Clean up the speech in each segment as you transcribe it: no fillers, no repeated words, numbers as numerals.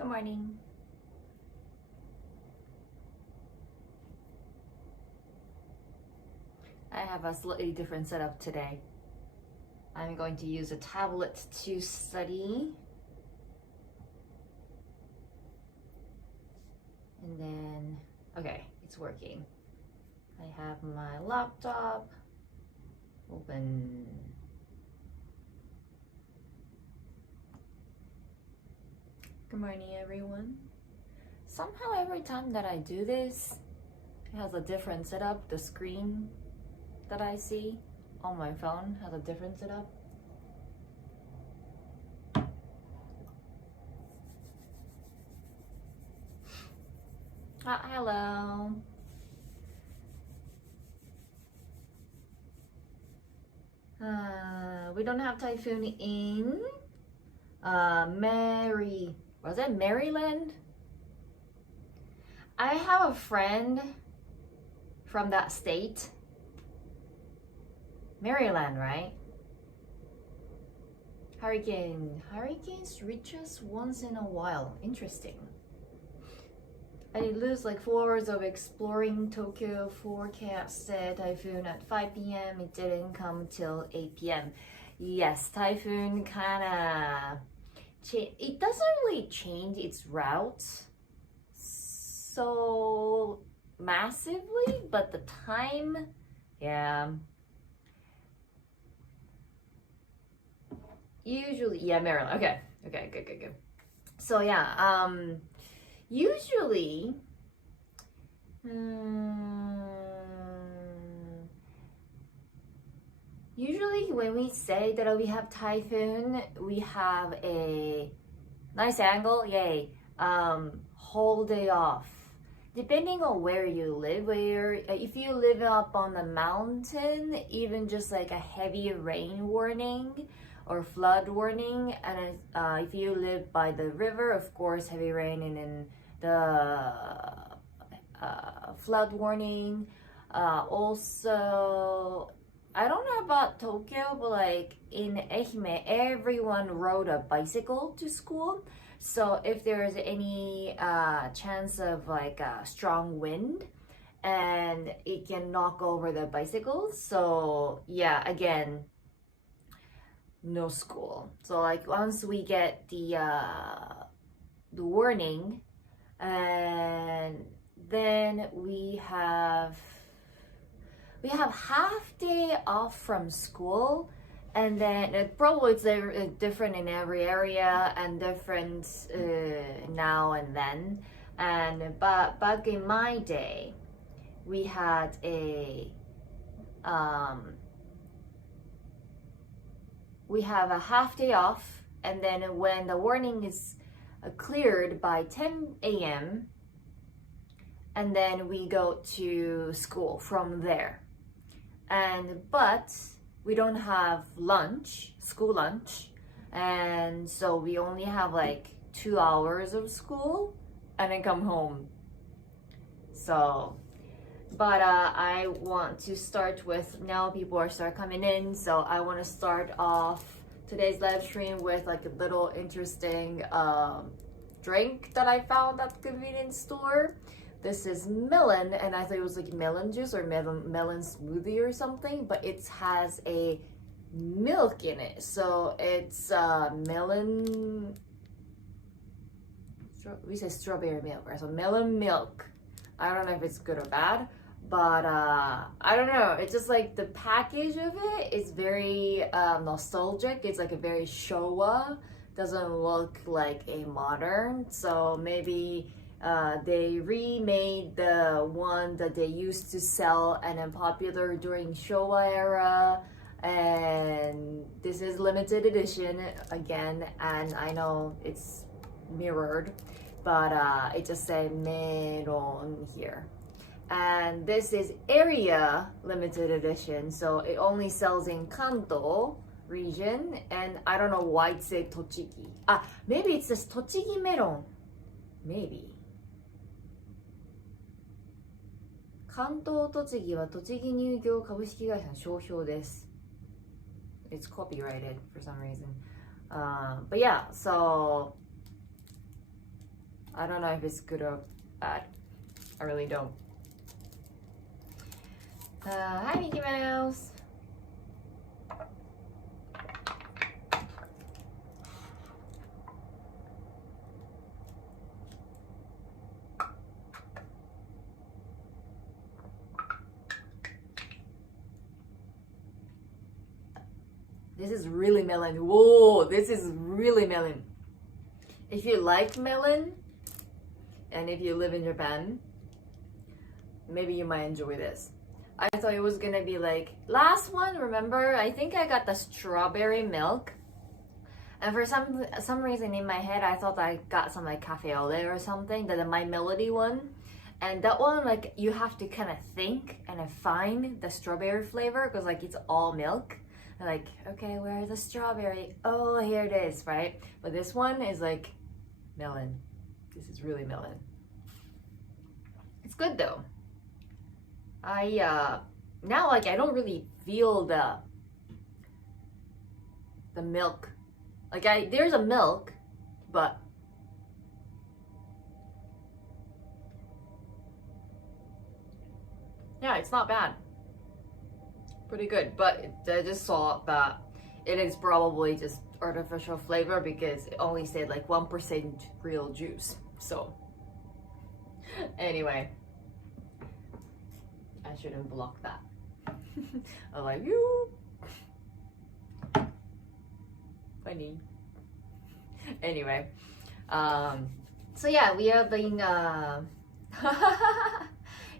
Good morning. I have a slightly different setup today. I'm going to use a tablet to study. And then, okay, it's working. I have my laptop open. Good morning, everyone. Somehow every time that I do this, it has a different setup. The screen that I see on my phone has a different setup. Hello. We don't have typhoon in Maryland? I have a friend from that state. Maryland, right? Hurricanes reach us once in a while. Interesting. I lose like 4 hours of exploring Tokyo. Forecast said typhoon at 5 p.m. It didn't come till 8 p.m. Yes, typhoon kinda it doesn't really change its route so massively, but the time, yeah. Usually, yeah, Maryland. Okay, good. So yeah, usually, when we say that we have typhoon, we have a nice angle, yay, whole day off. Depending on where you live, if you live up on the mountain, even just like a heavy rain warning or flood warning, and if you live by the river, of course, heavy rain and then the flood warning. Also, I don't know about Tokyo, but like in Ehime, everyone rode a bicycle to school. So if there's any chance of like a strong wind, and it can knock over the bicycles. So yeah, again, no school. So like once we get the warning, and then we have half day off from school, and then probably it's different in every area and different now and then. But back in my day, we had we have a half day off, and then when the warning is cleared by 10 a.m., and then we go to school from there. But we don't have school lunch, and so we only have like 2 hours of school and then come home. So, but I want to start with, now people start coming in, so I want to start off today's live stream with like a little interesting drink that I found at the convenience store. This is Melon, and I thought it was like melon juice or melon smoothie or something, but it has a milk in it. So it's melon, we say strawberry milk, right? So melon milk. I don't know if it's good or bad, but I don't know. It's just like the package of it is very nostalgic. It's like a very Showa. Doesn't look like a modern. So maybe they remade the one that they used to sell and then popular during Showa era, and this is limited edition again, and I know it's mirrored, but it just says Melon here, and this is area limited edition, so it only sells in Kanto region, and I don't know why it says Tochigi. Maybe it says Tochigi Melon, maybe. 関東栃木は栃木乳業株式会社の商標です。It's copyrighted for some reason. But yeah, so I don't know if it's good or bad. I really don't. Hi, Mickey Mouse. This is really melon. Whoa, this is really melon. If you like melon, and if you live in Japan, maybe you might enjoy this. I thought it was gonna be like, last one, remember? I think I got the strawberry milk. And for some reason in my head, I thought I got some like cafe au lait or something, the My Melody one. And that one, like, you have to kind of think and find the strawberry flavor because like it's all milk. Like, okay, where is the strawberry? Oh, here it is, right? But this one is like melon. This is really melon. It's good though. Now like I don't really feel the milk. Like there's a milk, but yeah, it's not bad. Pretty good, but I just saw that it is probably just artificial flavor because it only said like 1% real juice. So anyway, I shouldn't block that. I'm like, you funny. Anyway, so yeah, we are being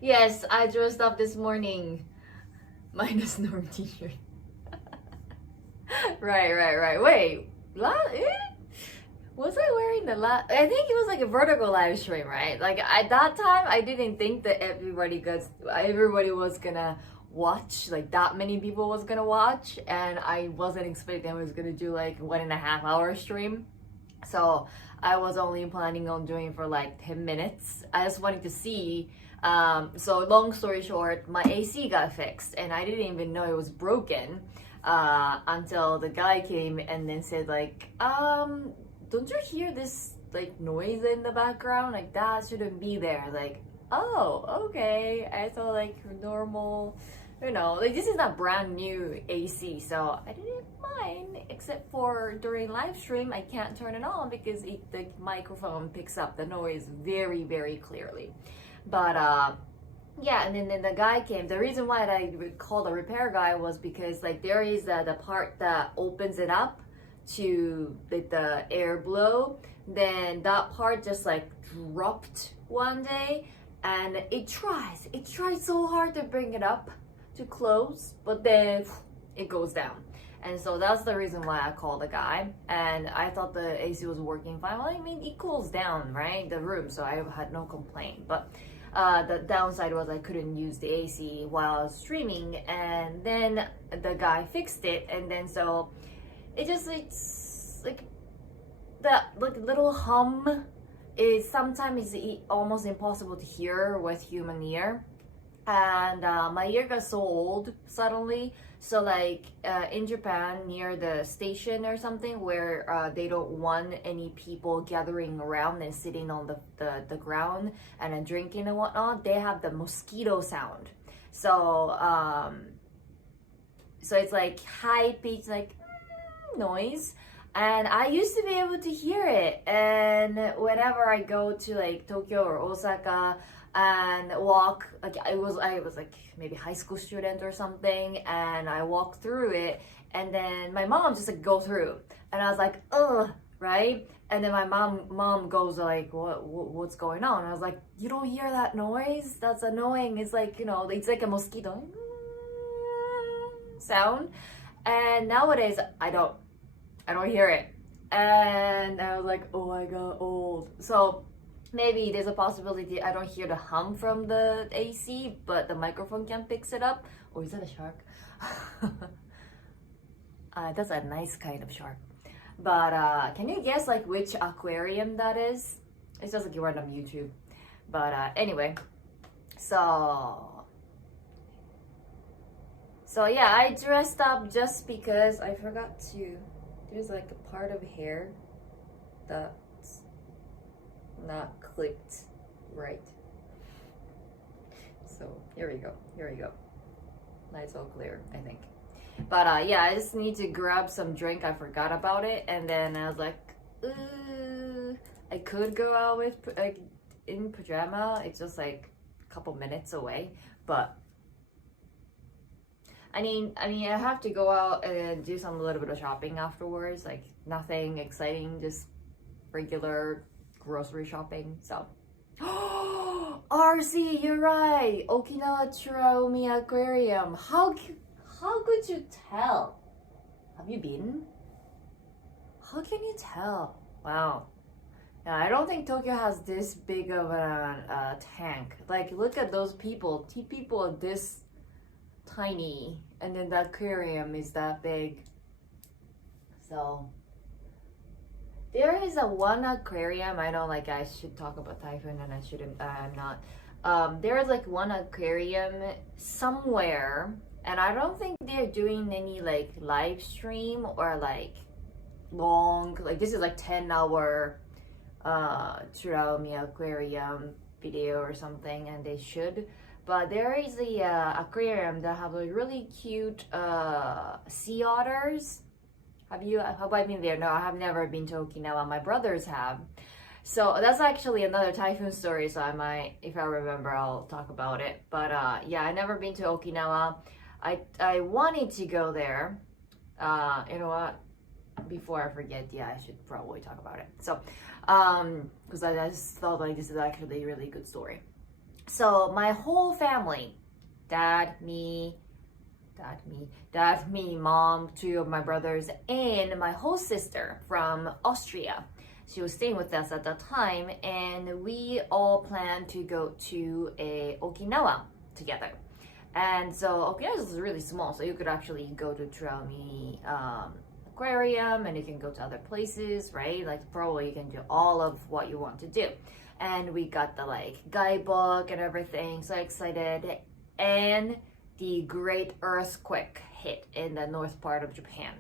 yes, I dressed up this morning. Minus norm t-shirt. Right. Wait, was I wearing the last? I think it was like a vertical live stream, right? Like at that time, I didn't think that everybody was gonna watch, like that many people was gonna watch, and I wasn't expecting I was gonna do like 1.5 hour stream. So I was only planning on doing for like 10 minutes. I just wanted to see. So long story short, my AC got fixed and I didn't even know it was broken until the guy came and then said like, don't you hear this like noise in the background? Like that shouldn't be there. Like, oh, okay. I thought like normal, you know, like this is not brand new AC, so I didn't mind, except for during live stream I can't turn it on because the microphone picks up the noise very, very clearly. But yeah, and then the guy came. The reason why I called the repair guy was because like there is the part that opens it up to let the air blow. Then that part just like dropped one day, and it tried so hard to bring it up to close, but then it goes down. And so that's the reason why I called the guy. And I thought the AC was working fine. Well, I mean, it cools down, right, the room, so I had no complaint. But the downside was I couldn't use the AC while I was streaming. And then the guy fixed it, and then so it's like that like little hum is sometimes almost impossible to hear with human ear. And my ear got so old suddenly, so like in Japan near the station or something where they don't want any people gathering around and sitting on the ground and then drinking and whatnot, they have the mosquito sound. So so it's like high pitched like noise, and I used to be able to hear it. And whenever I go to like Tokyo or Osaka and walk, like I was like maybe high school student or something, and I walk through it, and then my mom just like go through, and I was like, ugh, right? And then my mom goes like, what's going on? And I was like, you don't hear that noise? That's annoying. It's like, you know, it's like a mosquito sound. And nowadays I don't hear it. And I was like, oh, I got old. So maybe there's a possibility I don't hear the hum from the AC, but the microphone can pick it up. Or is that a shark? That's a nice kind of shark. But can you guess like which aquarium that is? It's just like you random YouTube. But anyway, so yeah, I dressed up just because I forgot to. There's like a part of hair that not clicked right. So here we go. Now it's all clear, I think. But yeah, I just need to grab some drink. I forgot about it, and then I was like, I could go out with like in pajama. It's just like a couple minutes away, but I mean, I have to go out and do some little bit of shopping afterwards. Like nothing exciting, just regular grocery shopping. So, RC, you're right. Okinawa Churaumi Aquarium. How could you tell? Have you been? How can you tell? Wow. Yeah, I don't think Tokyo has this big of a tank. Like, look at those people. People are this tiny, and then the aquarium is that big. So there is a one aquarium. I know, like, I should talk about Typhoon and I shouldn't. I'm not. There is like one aquarium somewhere, and I don't think they're doing any like live stream or like long. Like this is like 10-hour Churaumi aquarium video or something, and they should. But there is a aquarium that have like really cute sea otters. Have I been there? No, I have never been to Okinawa. My brothers have. So that's actually another typhoon story. So I might, if I remember, I'll talk about it. But yeah, I never been to Okinawa. I wanted to go there. You know what? Before I forget, yeah, I should probably talk about it. So, because I just thought like this is actually a really good story. So my whole family, dad, me, mom, two of my brothers, and my whole sister from Austria. She was staying with us at that time, and we all planned to go to Okinawa together. And so Okinawa is really small, so you could actually go to Churaumi aquarium, and you can go to other places, right? Like probably you can do all of what you want to do. And we got the like guidebook and everything, so excited. And the great earthquake hit in the north part of Japan.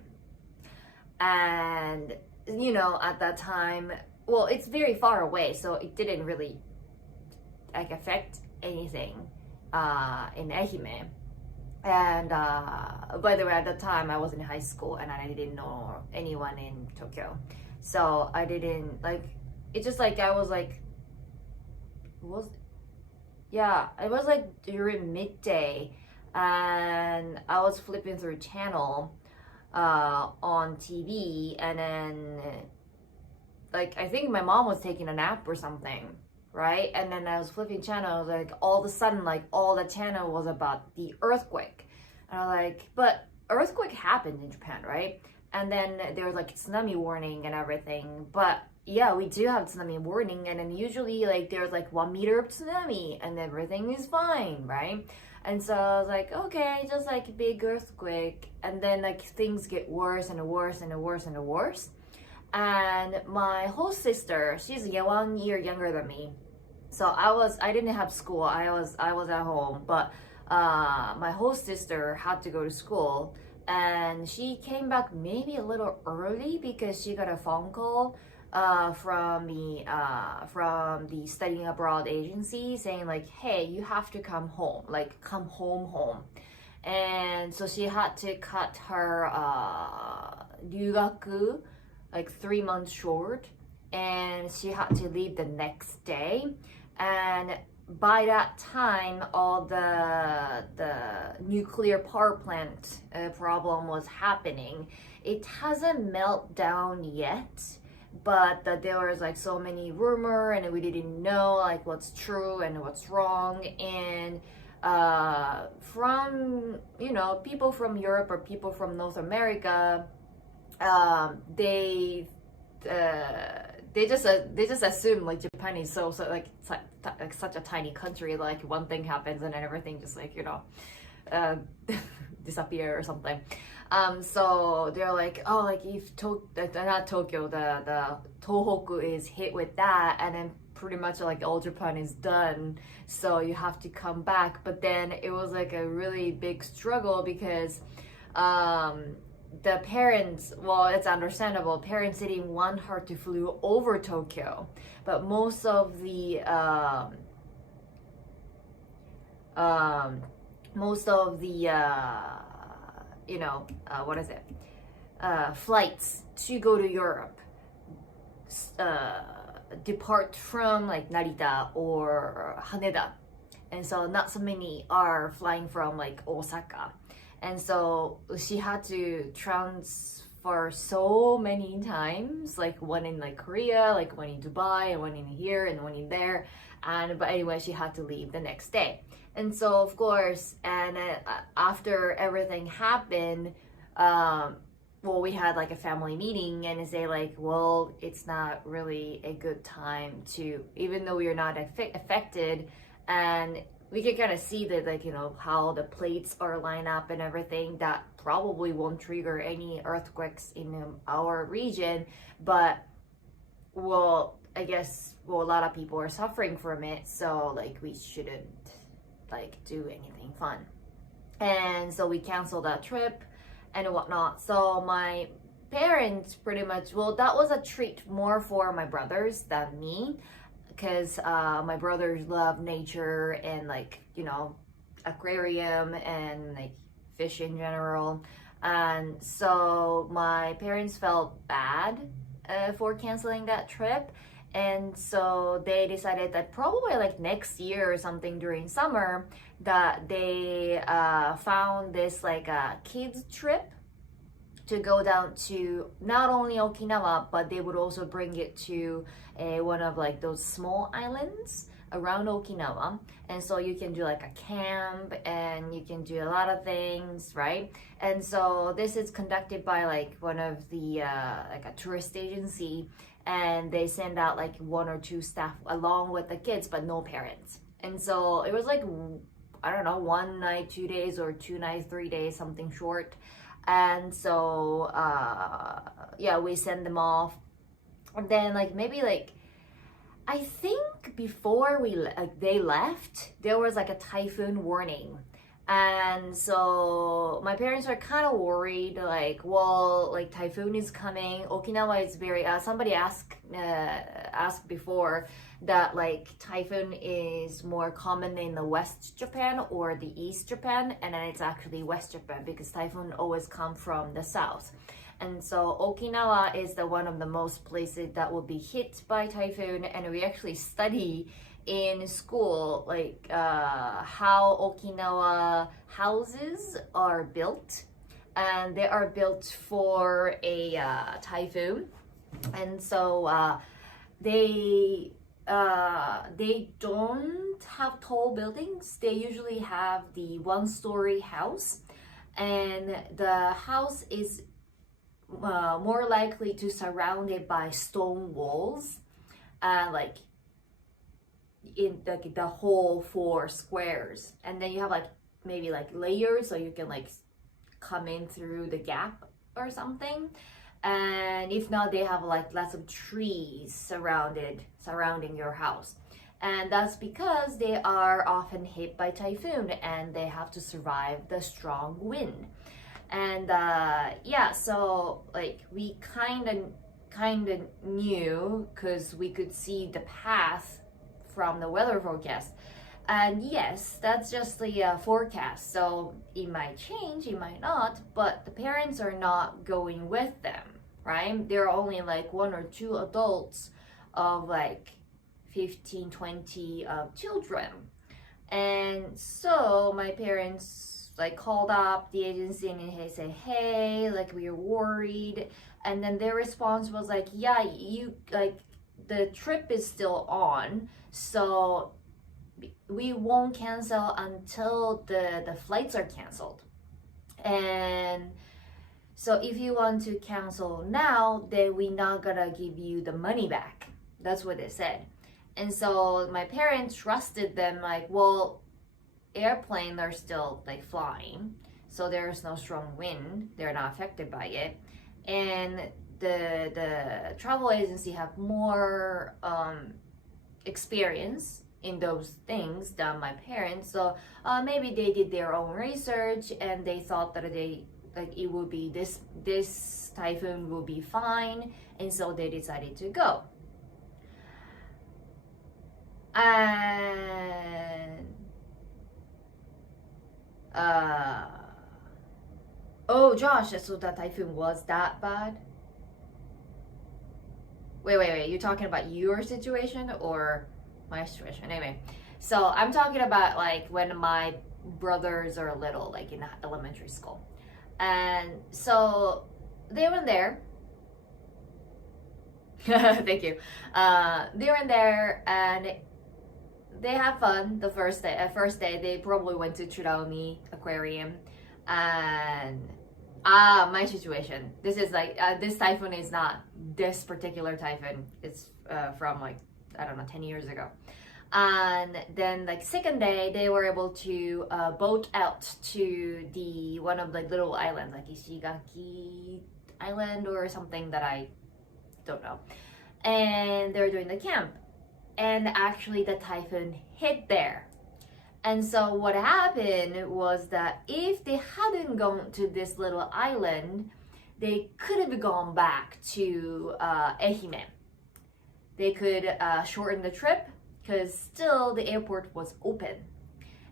And you know, at that time, well, it's very far away, so it didn't really like affect anything in Ehime. And by the way, at the time I was in high school and I didn't know anyone in Tokyo, so I didn't like. It's just like I was like, it was like during midday, and I was flipping through channel on TV, and then like I think my mom was taking a nap or something, right? And then I was flipping channels, like all of a sudden, like all the channel was about the earthquake, and I was like, but earthquake happened in Japan, right? And then there was like tsunami warning and everything, but yeah, we do have tsunami warning, and then usually like there's like 1 meter of tsunami and everything is fine, right? And so I was like, okay, just like a big earthquake, and then like things get worse and worse and worse and worse. And my whole sister, she's 1 year younger than me, so I didn't have school. I was at home, but my whole sister had to go to school, and she came back maybe a little early because she got a phone call from the studying abroad agency saying like, hey, you have to come home, like come home. And so she had to cut her ryugaku like 3 months short, and she had to leave the next day. And by that time, all the nuclear power plant problem was happening. It hasn't melted down yet, but there was like so many rumor, and we didn't know like what's true and what's wrong. And from, you know, people from Europe or people from North America, they just assume like Japan is so like such a tiny country, like one thing happens and then everything just like, you know, disappear or something. So they're like, oh, like if not Tokyo, the Tohoku is hit with that, and then pretty much like all Japan is done, so you have to come back. But then it was like a really big struggle because the parents, well, it's understandable. Parents didn't want her to flew over Tokyo, but most of the what is it? Flights to go to Europe depart from like Narita or Haneda, and so not so many are flying from like Osaka, and so she had to transfer so many times, like one in like Korea, like one in Dubai, and one in here and one in there, and but anyway she had to leave the next day. And so of course, and after everything happened, well, we had like a family meeting and say like, well, it's not really a good time to, even though we're not affected, and we can kind of see that, like, you know, how the plates are lined up and everything, that probably won't trigger any earthquakes in our region, but well, I guess, well, a lot of people are suffering from it, so like we shouldn't like do anything fun. And so we canceled that trip and whatnot. So my parents pretty much, well, that was a treat more for my brothers than me, because my brothers love nature and like, you know, aquarium and like fish in general. And so my parents felt bad for canceling that trip. And so they decided that probably like next year or something during summer, that they found this like a kids trip to go down to not only Okinawa, but they would also bring it to one of like those small islands around Okinawa. And so you can do like a camp and you can do a lot of things, right? And so this is conducted by like one of the like a tourist agency, and they send out like 1 or 2 staff along with the kids, but no parents. And so it was like, I don't know, 1 night, 2 days, or 2 nights, 3 days, something short. And so yeah, we send them off, and then like maybe like, I think before they left, there was like a typhoon warning. And so my parents are kind of worried, like, well, like typhoon is coming. Okinawa is very, somebody asked before that like typhoon is more common in the West Japan or the East Japan, and then it's actually West Japan because typhoon always come from the south. And so Okinawa is the one of the most places that will be hit by typhoon, and we actually study in school like how Okinawa houses are built, and they are built for a typhoon. And so they don't have tall buildings. They usually have the 1-story house, and the house is more likely to surround it by stone walls, like in the whole 4 squares. And then you have like maybe like layers, so you can like come in through the gap or something. And if not, they have like lots of trees surrounding your house. And that's because they are often hit by typhoon and they have to survive the strong wind. And yeah, so like we kind of knew, because we could see the path from the weather forecast. And yes, that's just the forecast, so it might change, it might not, but the parents are not going with them, right? There are only like 1 or 2 adults of like 15, 20 children. And so my parents like called up the agency and they said, hey, like we are worried. And then their response was like, yeah, you like the trip is still on, so we won't cancel until the flights are canceled. And so if you want to cancel now, then we're not gonna give you the money back. That's what they said. And so my parents trusted them, like, well, airplanes are still like flying, so there's no strong wind, they're not affected by it, and the travel agency have more experience in those things than my parents. So maybe they did their own research and they thought that they like it will be this typhoon will be fine, and so they decided to go. And oh Josh, so the typhoon was that bad? Wait, you're talking about your situation or my situation? Anyway, so I'm talking about like when my brothers are little, like in elementary school. And so they were there. Thank you. They were there and they had fun the first day. First day, they probably went to Churaumi Aquarium. And my situation. This is like, this typhoon is not this particular typhoon. It's from like, I don't know, 10 years ago. And then like second day, they were able to boat out to the one of the little islands, like Ishigaki Island or something that I don't know. And they're doing the camp. And actually the typhoon hit there. And so what happened was that if they hadn't gone to this little island, they could have gone back to Ehime. They could shorten the trip because still the airport was open.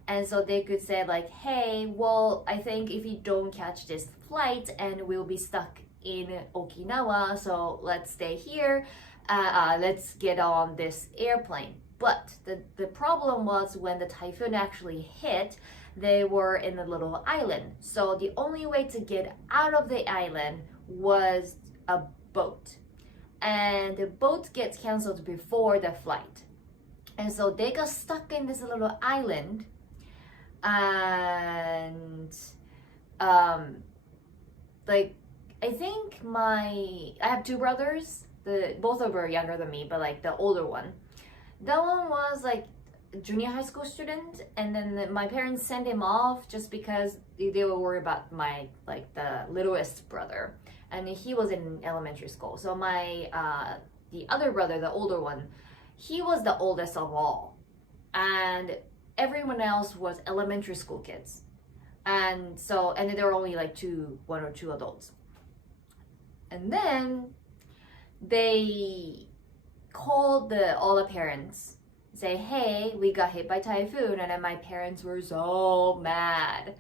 And so they could say like, hey, well, I think if you don't catch this flight and we'll be stuck in Okinawa, so let's stay here, let's get on this airplane. But the problem was when the typhoon actually hit, they were in a little island. So the only way to get out of the island was a boat. And the boat gets canceled before the flight. And so they got stuck in this little island. And like, I think I have two brothers. Both of them are younger than me, but like the older one. That one was like a junior high school student, and then my parents sent him off just because they were worried about my the littlest brother, and he was in elementary school. So my the other brother, the older one, he was the oldest of all, and everyone else was elementary school kids, and there were only like one or two adults, and then they called all the parents, say, hey, we got hit by typhoon, and then my parents were so mad.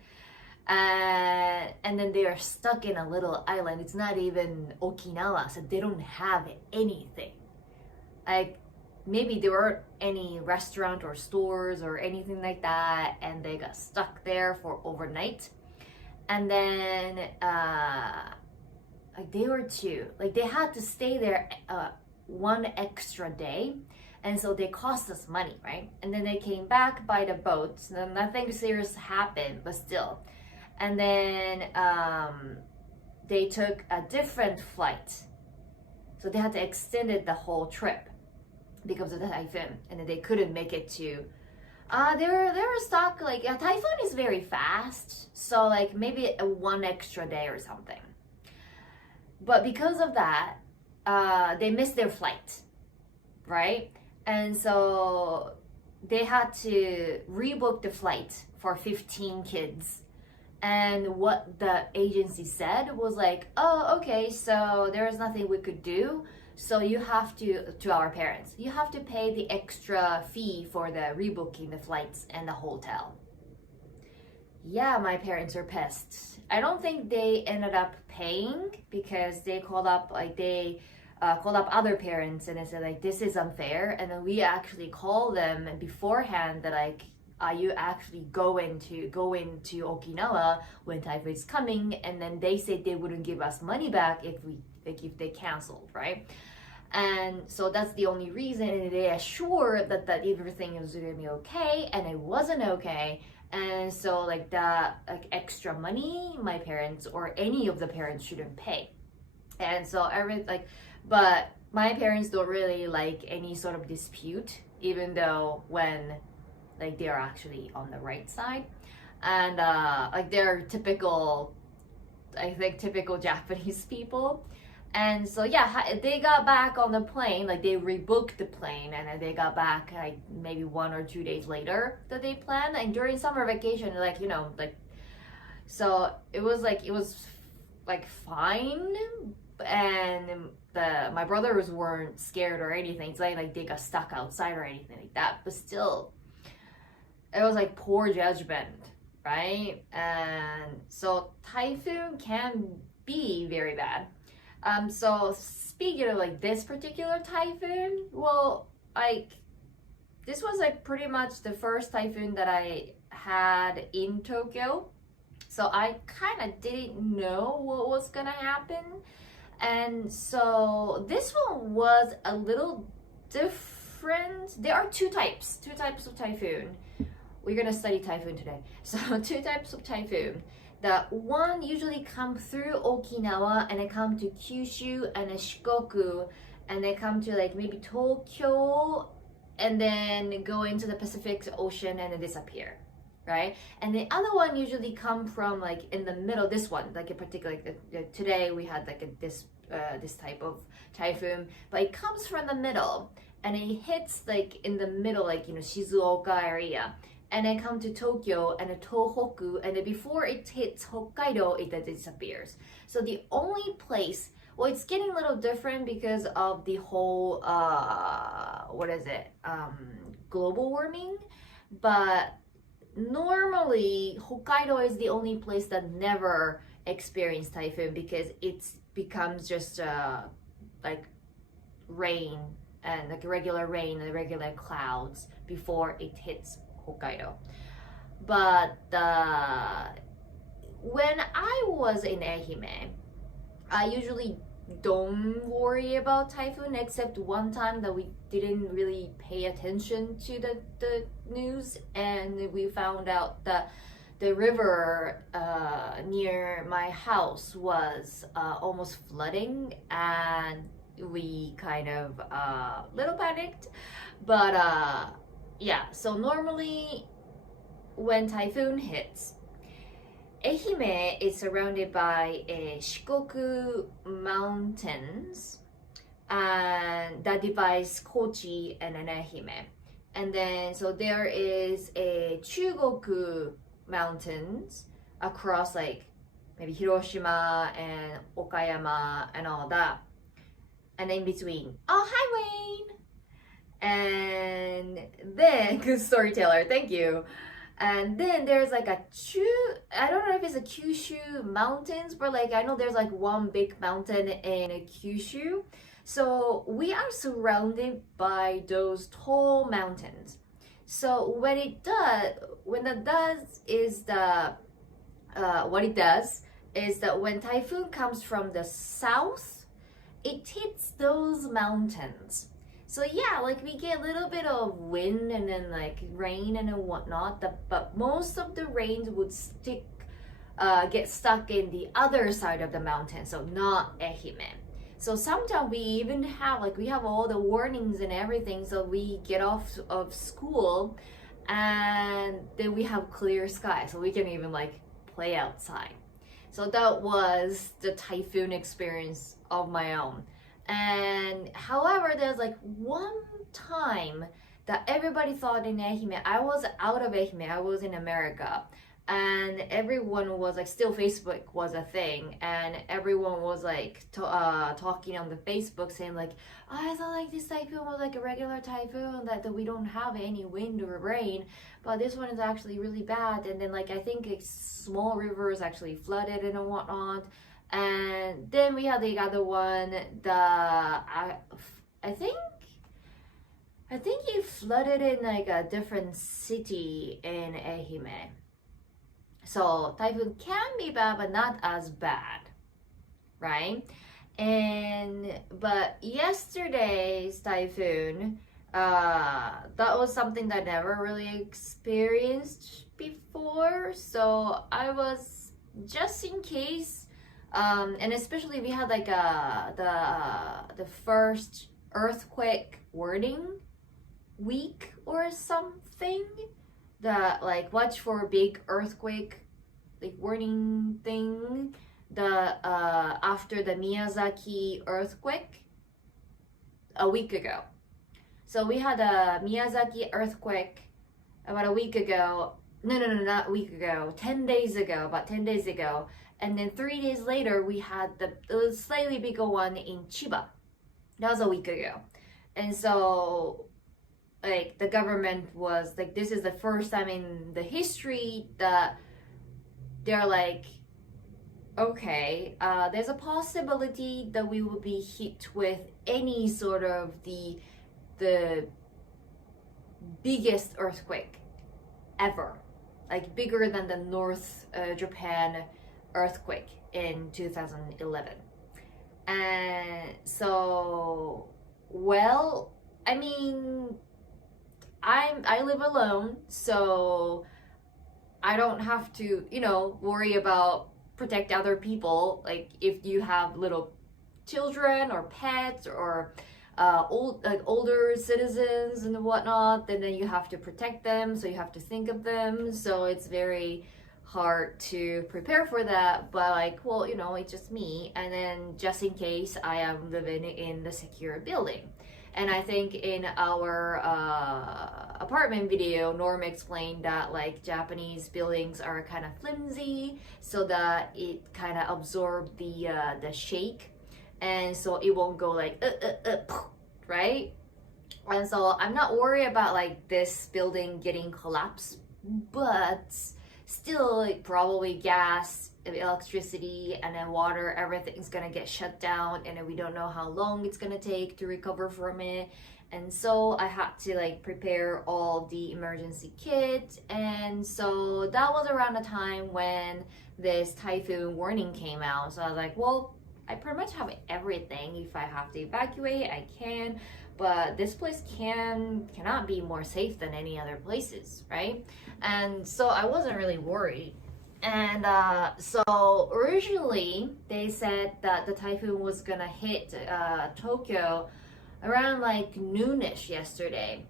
And then they are stuck in a little island. It's not even Okinawa, so they don't have anything. Like, maybe there weren't any restaurant or stores or anything like that, and they got stuck there for overnight. And then like they had to stay there one extra day, and so they cost us money, right? And then they came back by the boat, so nothing serious happened, but still. And then they took a different flight, so they had to extend it the whole trip because of the typhoon, and then they couldn't make it to they were stuck. Like a typhoon is very fast, so like maybe one extra day or something. But because of that, they missed their flight, right? And so they had to rebook the flight for 15 kids. And what the agency said was like, oh, okay, so there's nothing we could do. So you have to our parents, you have to pay the extra fee for the rebooking the flights and the hotel. Yeah, my parents are pissed. I don't think they ended up paying because they called up other parents and they said like, this is unfair. And then we actually called them beforehand that like, are you actually going to Okinawa when typhoon is coming? And then they said they wouldn't give us money back if they canceled, right? And so that's the only reason, and they assured that everything was gonna be okay, and it wasn't okay. And so like that extra money, my parents or any of the parents shouldn't pay. And so but my parents don't really like any sort of dispute, even though when like they are actually on the right side. And like they're typical Japanese people. And so yeah, they got back on the plane, like they rebooked the plane, and then they got back like maybe 1 or 2 days later that they planned. And during summer vacation, like So it was like fine, and my brothers weren't scared or anything. It's like they got stuck outside or anything like that. But still, it was like poor judgment, right? And so typhoon can be very bad. So speaking of like this particular typhoon, well, like this was like pretty much the first typhoon that I had in Tokyo. So I kind of didn't know what was gonna happen. And so this one was a little different. There are two types of typhoon. We're gonna study typhoon today. So two types of typhoon. The one usually come through Okinawa and they come to Kyushu and Shikoku and they come to like maybe Tokyo and then go into the Pacific Ocean and then disappear, right? And the other one usually come from like in the middle. This one, like in particular, like today we had like this type of typhoon, but it comes from the middle and it hits like in the middle, like Shizuoka area. And then come to Tokyo and Tohoku, and then before it hits Hokkaido, it disappears. So the only place, well, it's getting a little different because of the whole, global warming. But normally, Hokkaido is the only place that never experienced typhoon because it becomes just like rain and like regular rain and regular clouds before it hits Hokkaido. But when I was in Ehime, I usually don't worry about typhoon except one time that we didn't really pay attention to the news and we found out that the river near my house was almost flooding and we kind of little panicked. But yeah, so normally when typhoon hits, Ehime is surrounded by Shikoku mountains and that divides Kochi and Ehime. And then so there is a Chugoku mountains across like maybe Hiroshima and Okayama and all that. And in between, oh hi Wayne! And then, good storyteller, thank you. And then there's like I don't know if it's a Kyushu mountains, but like I know there's like one big mountain in Kyushu. So we are surrounded by those tall mountains. So what it does is that when typhoon comes from the south, it hits those mountains. So yeah, like we get a little bit of wind and then like rain and then whatnot, but most of the rain would get stuck in the other side of the mountain, so not Ehime. So sometimes we have all the warnings and everything, so we get off of school and then we have clear sky, so we can even like play outside. So that was the typhoon experience of my own. And however, there's like one time that everybody thought in Ehime, I was out of Ehime, I was in America, and everyone was like, still Facebook was a thing, and everyone was like talking on the Facebook saying like, oh, I thought like this typhoon was like a regular typhoon, that we don't have any wind or rain, but this one is actually really bad. And then like I think a small rivers actually flooded and whatnot. And then we had the other one, I think it flooded in like a different city in Ehime. So typhoon can be bad, but not as bad, right? But yesterday's typhoon, that was something that I never really experienced before. So I was, just in case, and especially we had like the first earthquake warning week or something, that like watch for big earthquake like warning thing, after the Miyazaki earthquake a week ago. So we had a Miyazaki earthquake about a week ago, no, not a week ago, 10 days ago, about 10 days ago. And then 3 days later, we had the slightly bigger one in Chiba. That was a week ago. And so, like, the government was like, this is the first time in the history that they're like, okay, there's a possibility that we will be hit with any sort of the biggest earthquake ever, like bigger than the North Japan earthquake in 2011. And so, well, I mean, I live alone, so I don't have to, worry about protect other people. Like if you have little children or pets or older citizens and whatnot, then you have to protect them, so you have to think of them. So it's very hard to prepare for that, but like, well, it's just me, and then just in case I am living in the secure building. And I think in our apartment video, Norm explained that like Japanese buildings are kind of flimsy, so that it kind of absorbs the shake, and so it won't go like right? And so I'm not worried about like this building getting collapsed, but still, like, probably gas, electricity, and then water, everything's gonna get shut down, and then we don't know how long it's gonna take to recover from it. And so I had to like prepare all the emergency kit. And so that was around the time when this typhoon warning came out. So I was like, well, I pretty much have everything. If I have to evacuate, I can, but this place cannot be more safe than any other places, right? And so I wasn't really worried. And so originally they said that the typhoon was gonna hit Tokyo around like noonish yesterday.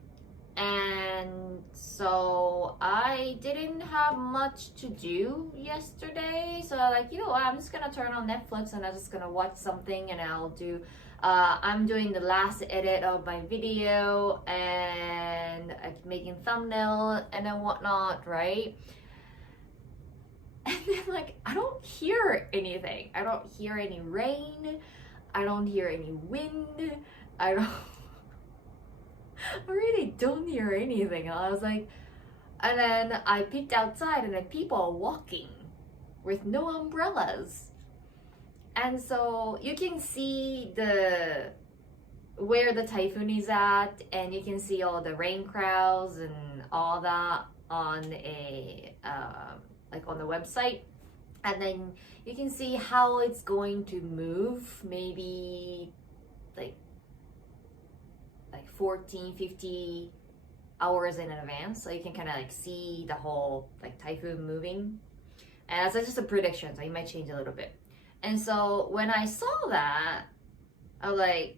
And so I didn't have much to do yesterday, so like, I'm just gonna turn on Netflix and I'm just gonna watch something, and I'll do I'm doing the last edit of my video and making thumbnail and then whatnot, right? And then like I don't hear anything. I don't hear any rain. I don't hear any wind. I really don't hear anything. And I was like, and then I peeked outside and then people are walking with no umbrellas. And so you can see where the typhoon is at, and you can see all the rain clouds and all that on on the website. And then you can see how it's going to move, maybe like 14, 50 hours in advance. So you can kind of like see the whole like typhoon moving. And that's just a prediction, so it might change a little bit. And so when I saw that, I was like,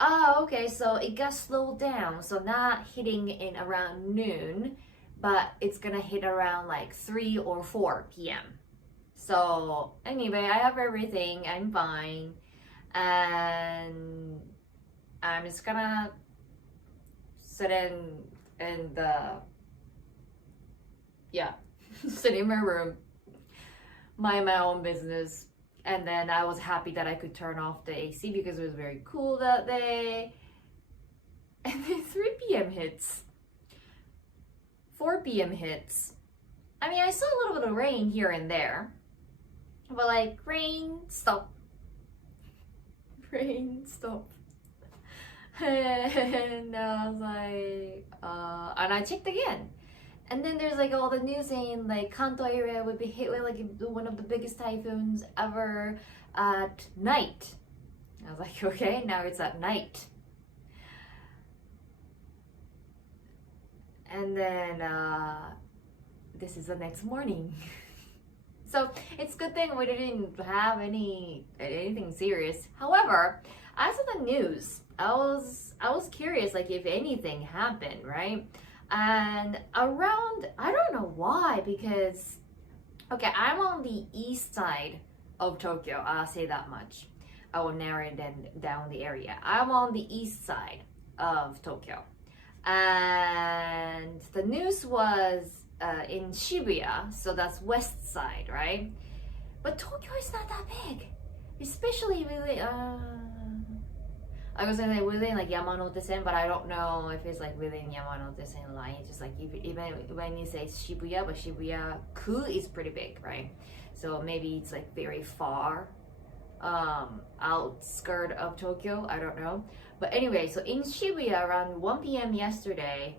oh, okay, so it got slowed down. So not hitting in around noon, but it's gonna hit around like 3 or 4 p.m. So anyway, I have everything, I'm fine. And I'm just gonna sit in the, sit in my room, mind my own business. And then I was happy that I could turn off the AC because it was very cool that day. And then 3 p.m. hits. 4 p.m. hits. I mean, I saw a little bit of rain here and there. But like, rain, stop. Rain, stop. And I was like, and I checked again. And then there's like all the news saying like Kanto area would be hit with like one of the biggest typhoons ever at night. I was like, okay, now it's at night. And then this is the next morning. So it's a good thing we didn't have anything serious. However, I saw the news. I was curious, like if anything happened, right? And around, I don't know why, because, okay, I'm on the east side of Tokyo, I'll say that much. I will narrow down the area. I'm on the east side of Tokyo. And the news was in Shibuya, so that's west side, right? But Tokyo is not that big, especially really. I was gonna say within like Yamanote-sen, but I don't know if it's like within Yamanote-sen line. It's just like even when you say Shibuya, but Shibuya-ku is pretty big, right? So maybe it's like very far outskirt of Tokyo. I don't know. But anyway, so in Shibuya around 1 p.m. yesterday,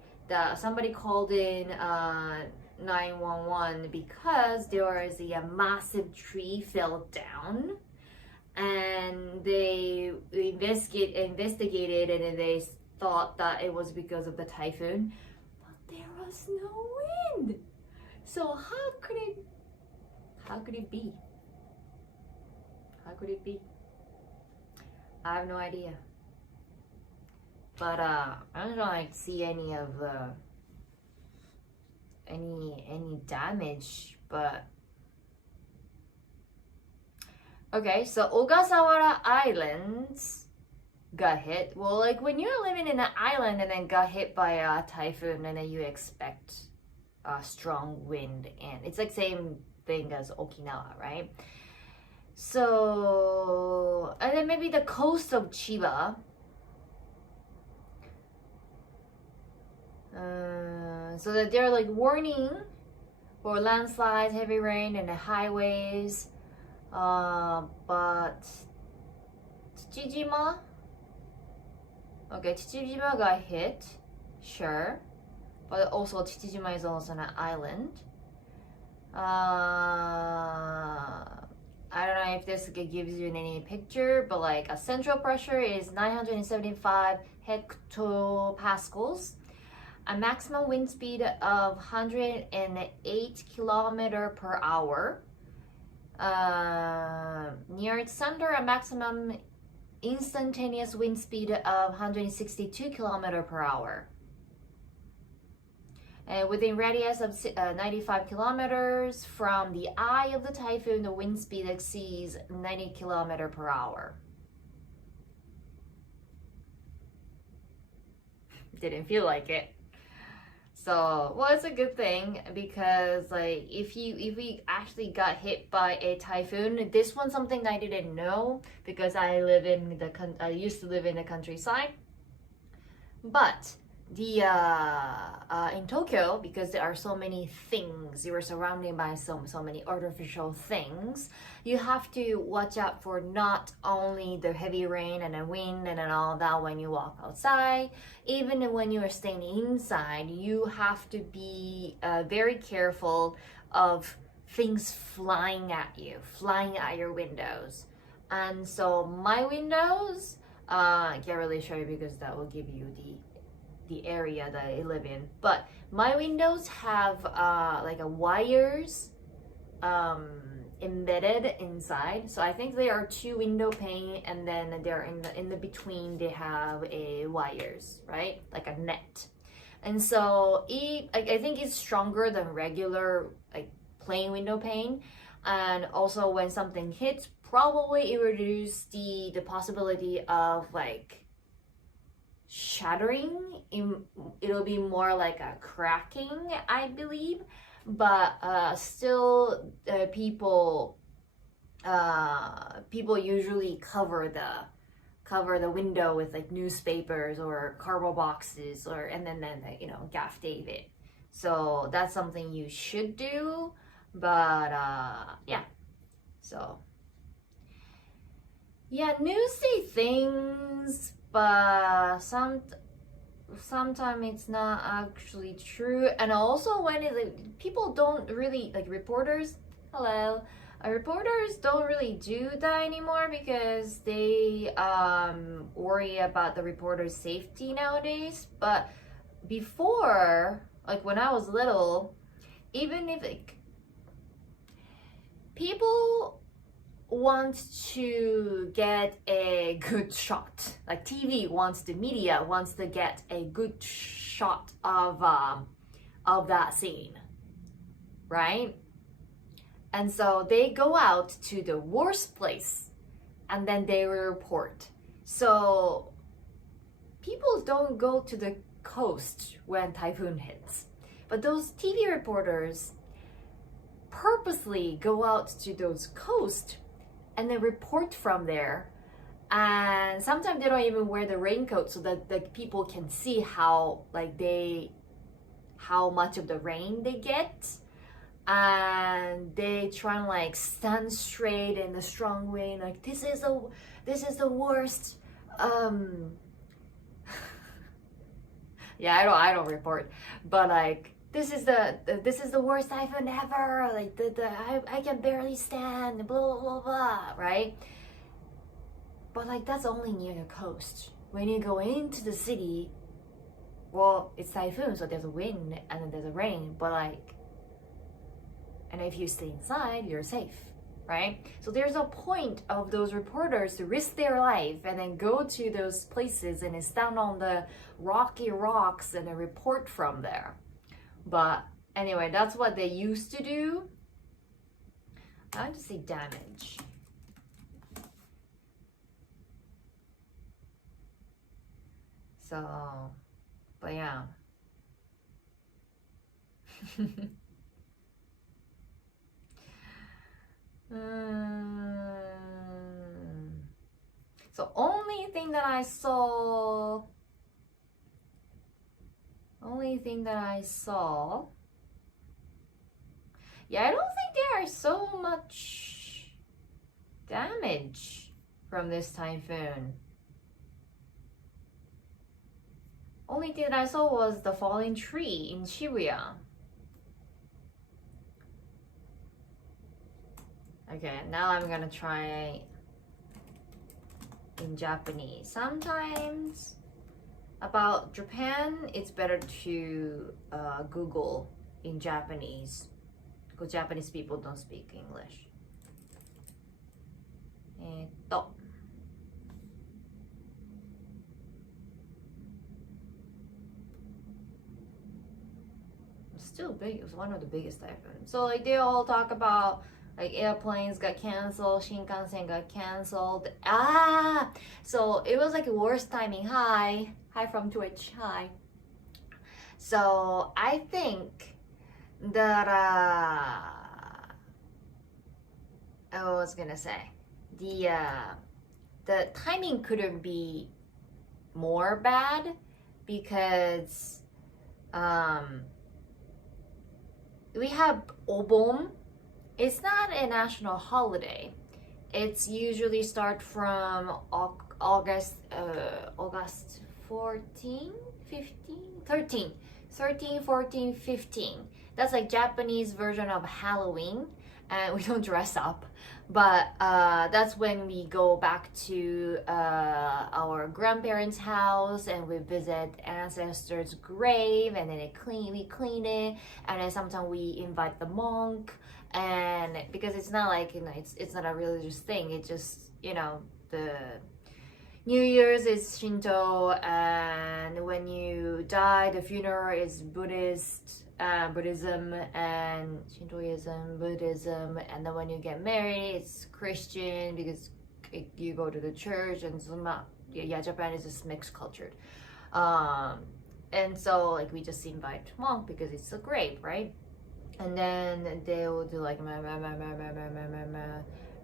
somebody called in 911 because there was a massive tree fell down. And they investigated and they thought that it was because of the typhoon, but there was no wind. So how could it be? How could it be? I have no idea. But I don't like see any of the any damage, but okay, so Ogasawara Islands got hit. Well, like when you're living in an island and then got hit by a typhoon, and then you expect a strong wind, and it's like same thing as Okinawa, right? So, and then maybe the coast of Chiba. So that they're like warning for landslides, heavy rain, and the highways. But Chichijima, okay, Chichijima got hit, sure, but also Chichijima is also an island. I don't know if this gives you any picture, but like a central pressure is 975 hectopascals, a maximum wind speed of 108 kilometer per hour. Near its center, a maximum instantaneous wind speed of 162 km per hour. Within radius of 95 kilometers from the eye of the typhoon, the wind speed exceeds 90 km per hour. Didn't feel like it. So, well, it's a good thing because like if we actually got hit by a typhoon, this one's something I didn't know because I used to live in the countryside. But the in Tokyo, because there are so many things, you were surrounded by so many artificial things, you have to watch out for not only the heavy rain and the wind and all that when you walk outside. Even when you are staying inside, you have to be very careful of things flying at your windows. And so my windows, I can't really show you because that will give you the area that I live in, but my windows have like a wires embedded inside. So I think there are two window pane, and then they're in the between they have a wires, right, like a net. And so I think it's stronger than regular like plain window pane. And also when something hits, probably it reduces the possibility of like shattering. It'll be more like a cracking, I believe. But still, people usually cover the window with like newspapers or cardboard boxes, and then gaff tape it. So that's something you should do. But yeah, so yeah, news say things, but sometimes it's not actually true. And also when people don't really like reporters don't really do that anymore because they worry about the reporter's safety nowadays. But before, like when I was little, even if like people want to get a good shot, like media wants to get a good shot of that scene, right? And so they go out to the worst place and then they report. So people don't go to the coast when typhoon hits, But those TV reporters purposely go out to those coasts and then report from there. And sometimes they don't even wear the raincoat so that the people can see how much of the rain they get. And they try and like stand straight in a strong way, like this is the worst. Yeah, I don't report, but like this is the worst typhoon ever. Like I can barely stand. Blah blah blah blah. Right? But like that's only near the coast. When you go into the city, well, it's typhoon, so there's a wind and then there's a rain. But like, and if you stay inside, you're safe, right? So there's a point of those reporters to risk their life and then go to those places and stand on the rocky rocks and then report from there. But anyway, that's what they used to do. I want to say damage. So, but yeah. So only thing that I saw, yeah, I don't think there are so much damage from this typhoon. Only thing that I saw was the falling tree in Shibuya. Okay, now I'm gonna try in Japanese. Sometimes about Japan, it's better to Google in Japanese because Japanese people don't speak English. 'Still big. It was one of the biggest typhoons. So like they all talk about like airplanes got canceled, Shinkansen got canceled. So it was like a worst timing. Hi from Twitch. Hi. So I think that I was gonna say the timing couldn't be more bad because we have Obon. It's not a national holiday. It's usually start from August 14, 15, 13, 14, 15. That's like Japanese version of Halloween, and we don't dress up. But that's when we go back to our grandparents' house and we visit ancestors' grave, and then we clean it, and then sometimes we invite the monk. And because it's not like, you know, it's not a religious thing. It just, you know, the New Year's is Shinto, and when you die, the funeral is Buddhism and Shintoism, Buddhism, and then when you get married, it's Christian because you go to the church, and so Japan is just mixed cultured. And so like we just invite monk because it's a grave, right? And then they will do like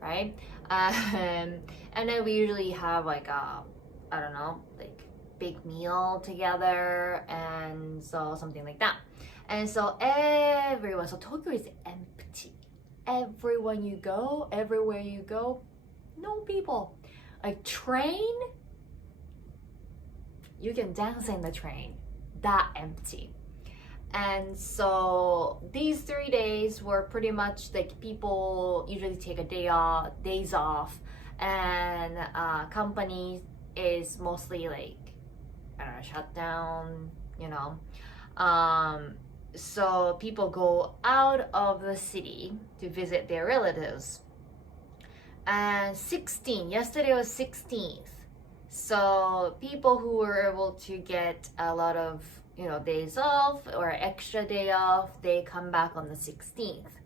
right? And then we usually have like I don't know, like big meal together, and so something like that. And so so Tokyo is empty. Everywhere you go, no people. Like train, you can dance in the train, that empty. And so these 3 days were pretty much like people usually take days off, and company is mostly like, I don't know, shut down, you know. So people go out of the city to visit their relatives. And yesterday was 16th. So people who were able to get a lot of, you know, days off or extra day off, they come back on the 16th.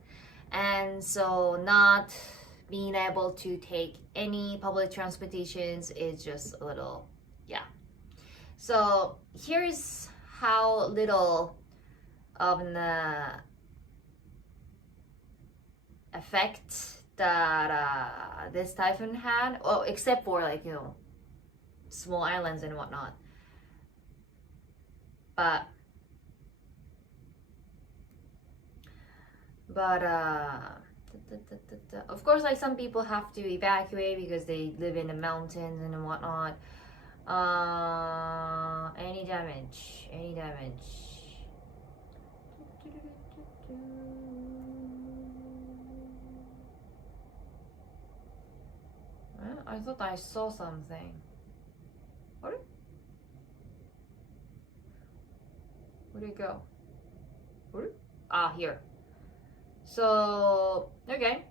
And so not being able to take any public transportations is just a little, yeah. So here's how little of the effect that this typhoon had. Oh, except for like, you know, small islands and whatnot. But of course, like some people have to evacuate because they live in the mountains and whatnot. Any damage? Any damage? I thought I saw something. What? Where'd it go? What? Ah, here. So okay,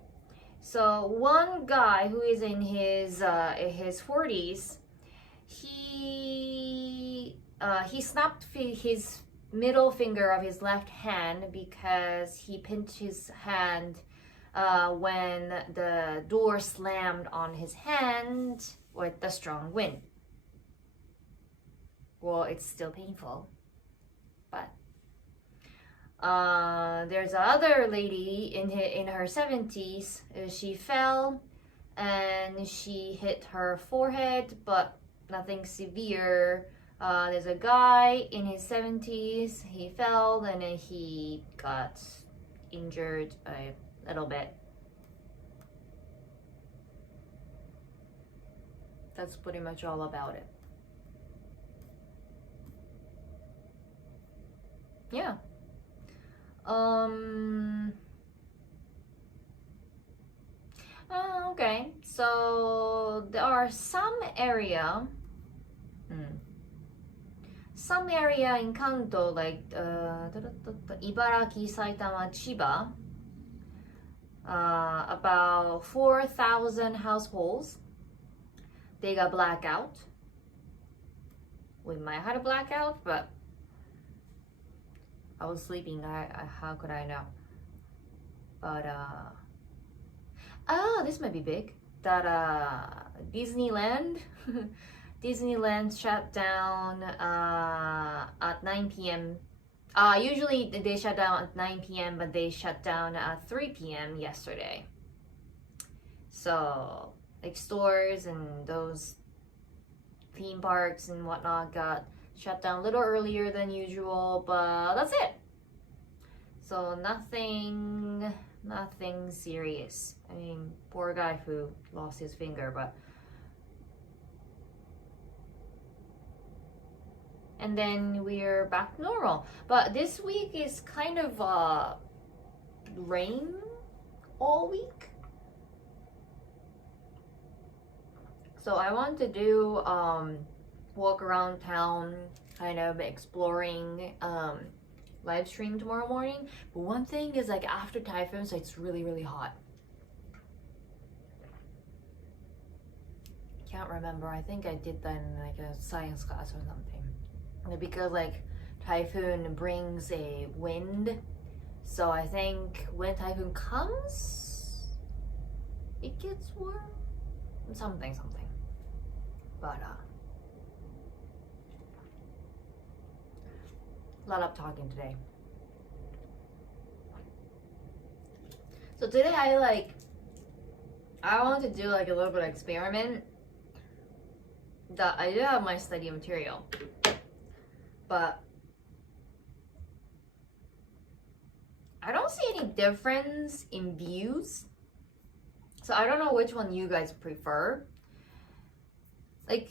so one guy who is in his 40s, he snapped his middle finger of his left hand because he pinched his hand when the door slammed on his hand with the strong wind. Well, it's still painful, but there's another lady in her 70s. She fell and she hit her forehead, but nothing severe. There's a guy in his 70s. He fell and he got injured a little bit. That's pretty much all about it. Yeah. Okay, so there are some area in Kanto, like Ibaraki, Saitama, Chiba, about 4,000 households, they got blackout. We might have had a blackout, but I was sleeping. How could I know? But this might be big. That Disneyland shut down at 9 p.m. Usually they shut down at 9 p.m., but they shut down at 3 p.m. yesterday. So like stores and those theme parks and whatnot got shut down a little earlier than usual, but that's it. So nothing serious. I mean, poor guy who lost his finger, but and then we're back to normal. But this week is kind of rain all week. So I want to do walk around town, kind of exploring, live stream tomorrow morning. But one thing is, like, after typhoons, it's really hot. Can't remember. I think I did that in like a science class or something. Because like typhoon brings a wind, so I think when typhoon comes, it gets warm. Something. But a lot of talking today. So today I want to do like a little bit of experiment. That I do have my study material, but I don't see any difference in views. So I don't know which one you guys prefer. Like,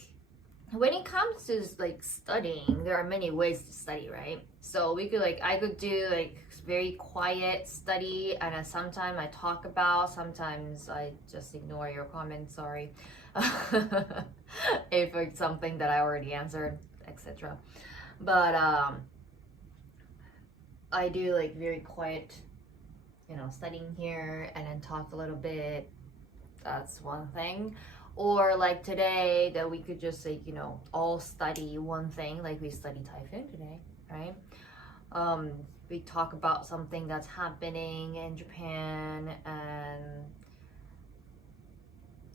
when it comes to like studying, there are many ways to study, right? So we could I could do like very quiet study, and then sometimes I talk about, sometimes I just ignore your comments, sorry. If it's something that I already answered, etc. But I do like very quiet, studying here and then talk a little bit. That's one thing. Or like today, that we could just all study one thing, like we study Typhoon today, right? We talk about something that's happening in Japan, and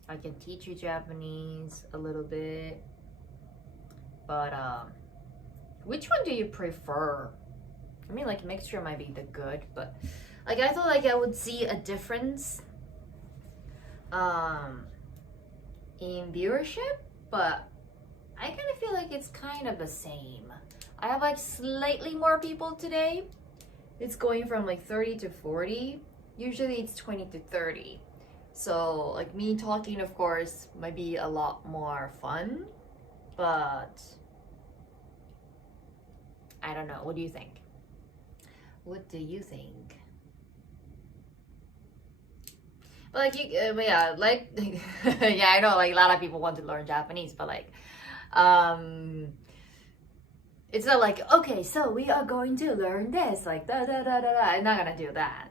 I can teach you Japanese a little bit. But which one do you prefer? I mean, like mixture might be the good, but like I thought like I would see a difference in viewership, but I kind of feel like it's kind of the same. I have like slightly more people today. It's going from like 30 to 40. Usually it's 20 to 30. So like me talking, of course, might be a lot more fun, but I don't know. What do you think? What do you think? But like but yeah, like yeah, I know like a lot of people want to learn Japanese, but like it's not like, okay, so we are going to learn this, like da da da da da. I'm not gonna do that.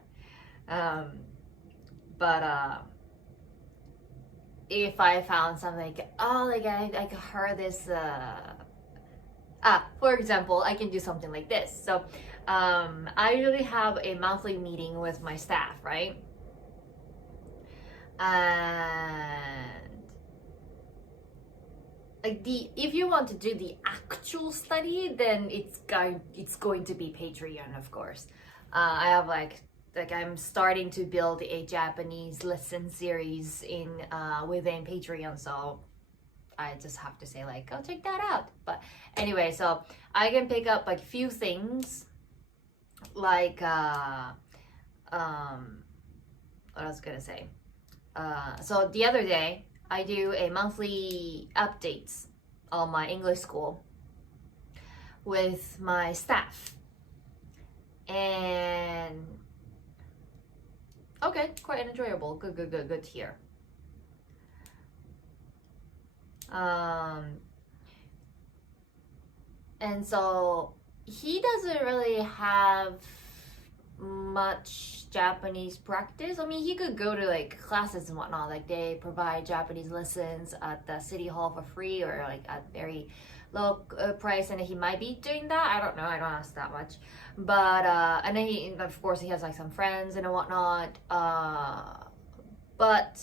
But if I found something like, oh, like I heard this for example, I can do something like this. So I usually have a monthly meeting with my staff, right? And like if you want to do the actual study, then it's going to be Patreon, of course. I have like I'm starting to build a Japanese lesson series in within Patreon, so I just have to say like, go check that out. But anyway, so I can pick up like few things like what I was gonna say. So the other day I do a monthly updates on my English school with my staff, and okay, quite enjoyable. Good to hear. And so he doesn't really have much Japanese practice. I mean, he could go to like classes and whatnot. Like they provide Japanese lessons at the city hall for free or like at very low price, and he might be doing that. I don't know. I don't ask that much. But and then he, of course, he has like some friends and whatnot. But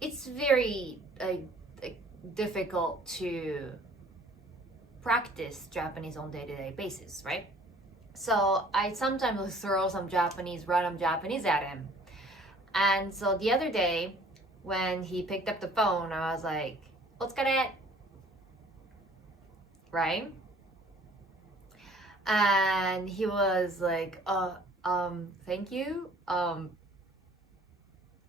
it's very difficult to practice Japanese on day-to-day basis, right? So I sometimes throw some random Japanese at him. And so the other day, when he picked up the phone, I was like, "Otsukare," right? And he was like, thank you.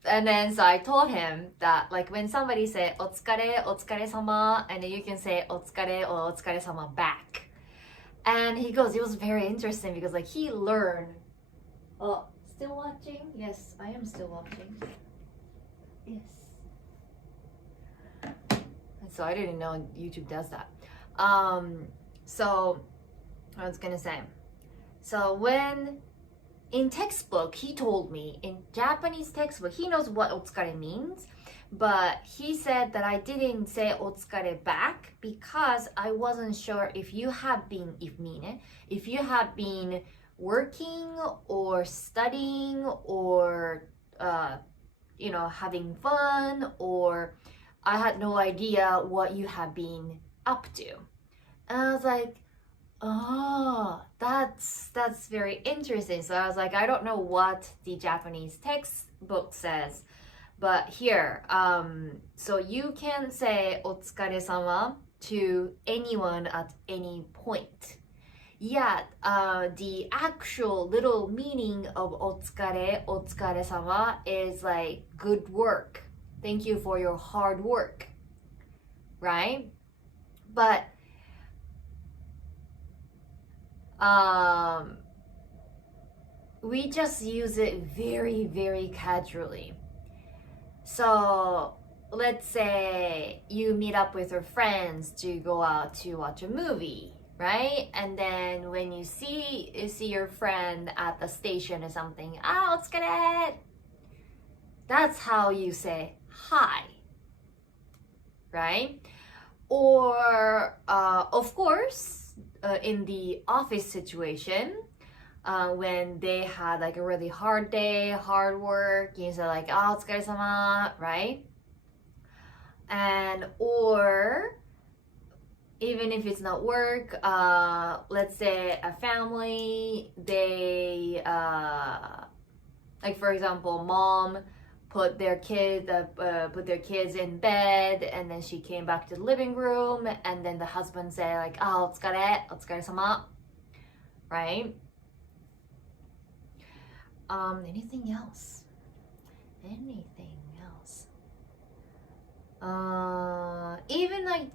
And then so I told him that like when somebody say otsukare sama, and then you can say otsukare or otsukare sama back. And he goes, it was very interesting because like he learned. Oh, still watching? Yes, I am still watching. Yes. And so I didn't know YouTube does that. So I was gonna say, so when in textbook, he told me in Japanese textbook, he knows what otsukare means, but he said that I didn't say otsukare back because I wasn't sure if you have been working or studying or having fun, or I had no idea what you have been up to. And I was like, oh, that's very interesting. So I was like, I don't know what the Japanese textbook says, but here, so you can say otsukare sama to anyone at any point. Yet, the actual little meaning of otsukare sama is like good work. Thank you for your hard work, right? But we just use it very, very casually. So let's say you meet up with your friends to go out to watch a movie, right? And then when you see your friend at the station or something, otsukare. That's how you say hi, right? Or of course, in the office situation, when they had like a really hard day, hard work, you say like, otsukare-sama, right? And or even if it's not work, let's say a family, they like for example, mom put their kids in bed, and then she came back to the living room, and then the husband said like, "Oh, otsukare-sama," right? Anything else? Anything else? Even like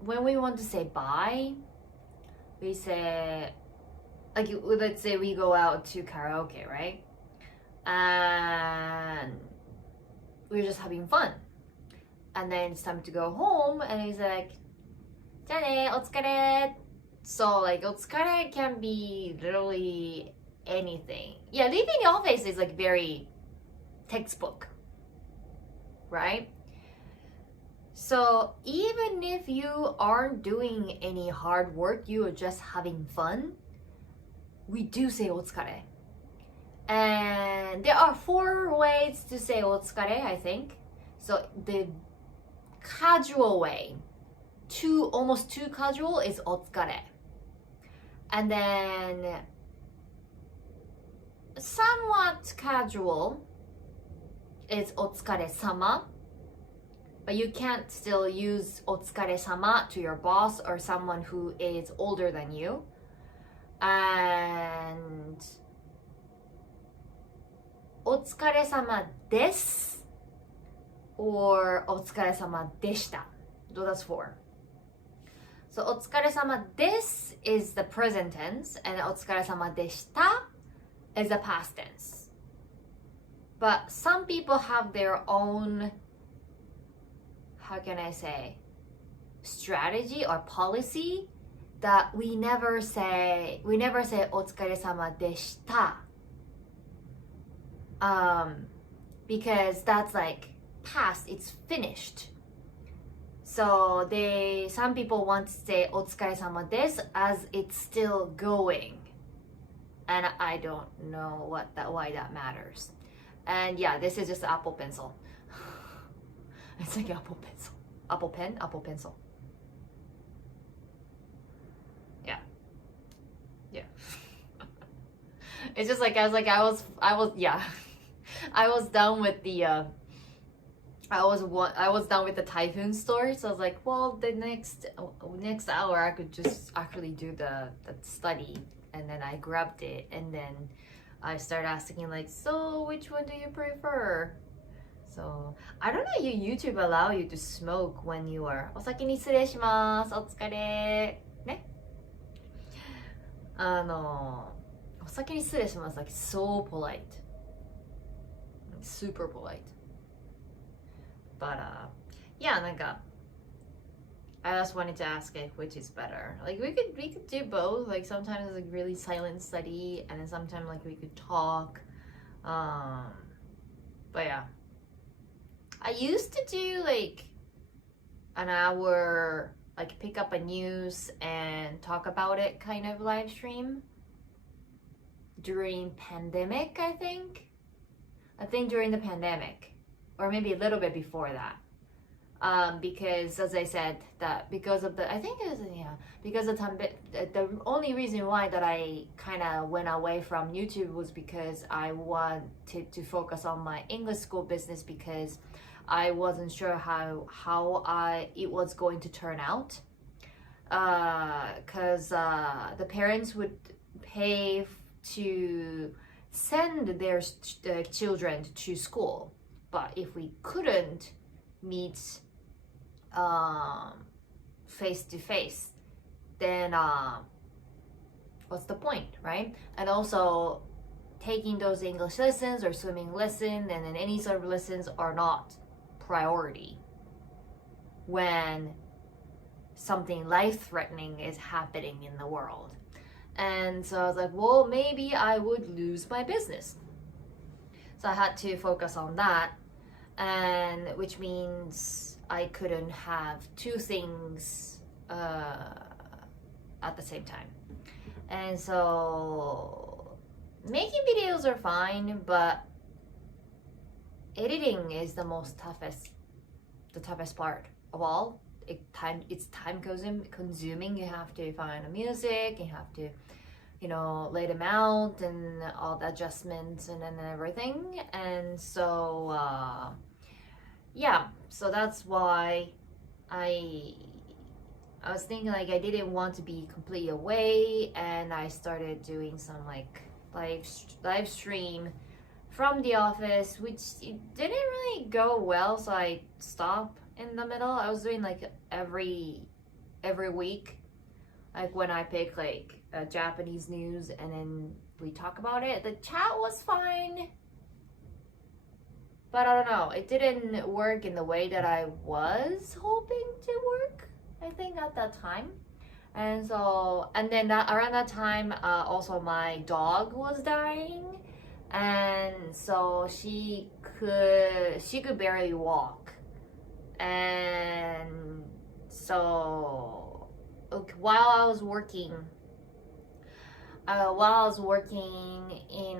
when we want to say bye, we say like, let's say we go out to karaoke, right? And we're just having fun, and then it's time to go home, and he's like, "じゃあね, otsukare." So like, otsukare can be literally anything. Yeah, leaving the office is like very textbook, right? So even if you aren't doing any hard work, you are just having fun, we do say otsukare. And there are 4 ways to say otsukare, I think. So the casual way, almost too casual, is otsukare. And then somewhat casual is otsukare-sama. But you can't still use otsukare-sama to your boss or someone who is older than you. And お疲れ様です or お疲れ様でした. So that's 4. So お疲れ様です is the present tense, and お疲れ様でした is the past tense. But some people have their own, how can I say, strategy or policy that we never say お疲れ様でした. Because that's like past, it's finished. So some people want to say お疲れ様です as it's still going. And I don't know why that matters. And yeah, this is just Apple Pencil. It's like Apple Pencil. Apple Pen, Apple Pencil. Yeah. It's just like I was done with the I was done with the Typhoon story, so I was like, well, the next hour I could just actually do the study, and then I grabbed it, and then I started asking like, so which one do you prefer? So I don't know, YouTube allow you to smoke when you are お先に失礼します、お疲れね。お先に失礼します like so polite, super polite. But yeah, なんか I just wanted to ask like which is better. Like we could do both. Like sometimes like really silent study, and then sometimes like we could talk. But yeah, I used to do like an hour, like pick up a news and talk about it kind of live stream during pandemic. I think during the pandemic, or maybe a little bit before that. Because as I said, that because of the only reason why that I kind of went away from YouTube was because I wanted to focus on my English school business, because I wasn't sure how it was going to turn out, because the parents would pay to send their children to school, but if we couldn't meet face to face, then what's the point, right? And also taking those English lessons or swimming lessons and then any sort of lessons are not priority when something life-threatening is happening in the world. And so I was like, well, maybe I would lose my business. So I had to focus on that, and which means I couldn't have 2 things at the same time. And so making videos are fine, but editing is the toughest part of all. it's time consuming. You have to find the music, you have to, you know, lay them out and all the adjustments and everything. And so yeah, so that's why I was thinking like I didn't want to be completely away, and I started doing some like live stream from the office, which it didn't really go well, so I stopped in the middle. I was doing like every week, like when I pick like Japanese news and then we talk about it. The chat was fine, but I don't know, it didn't work in the way that I was hoping to work, I think, at that time. And so, and then around that time, also my dog was dying, and so she could barely walk. And so while I was working in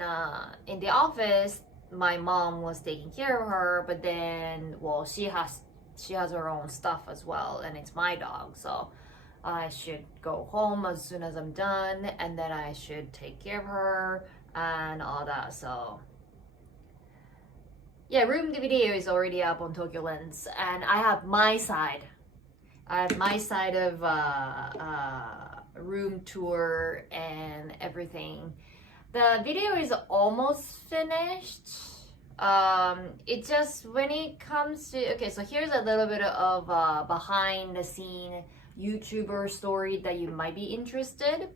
the office, my mom was taking care of her, but then, well, she has her own stuff as well, and it's my dog, so I should go home as soon as I'm done, and then I should take care of her and all that. So yeah, room video is already up on Tokyo Lens, and I have my side of room tour and everything. The video is almost finished. It just, when it comes to, okay, so here's a little bit of behind the scene YouTuber story that you might be interested.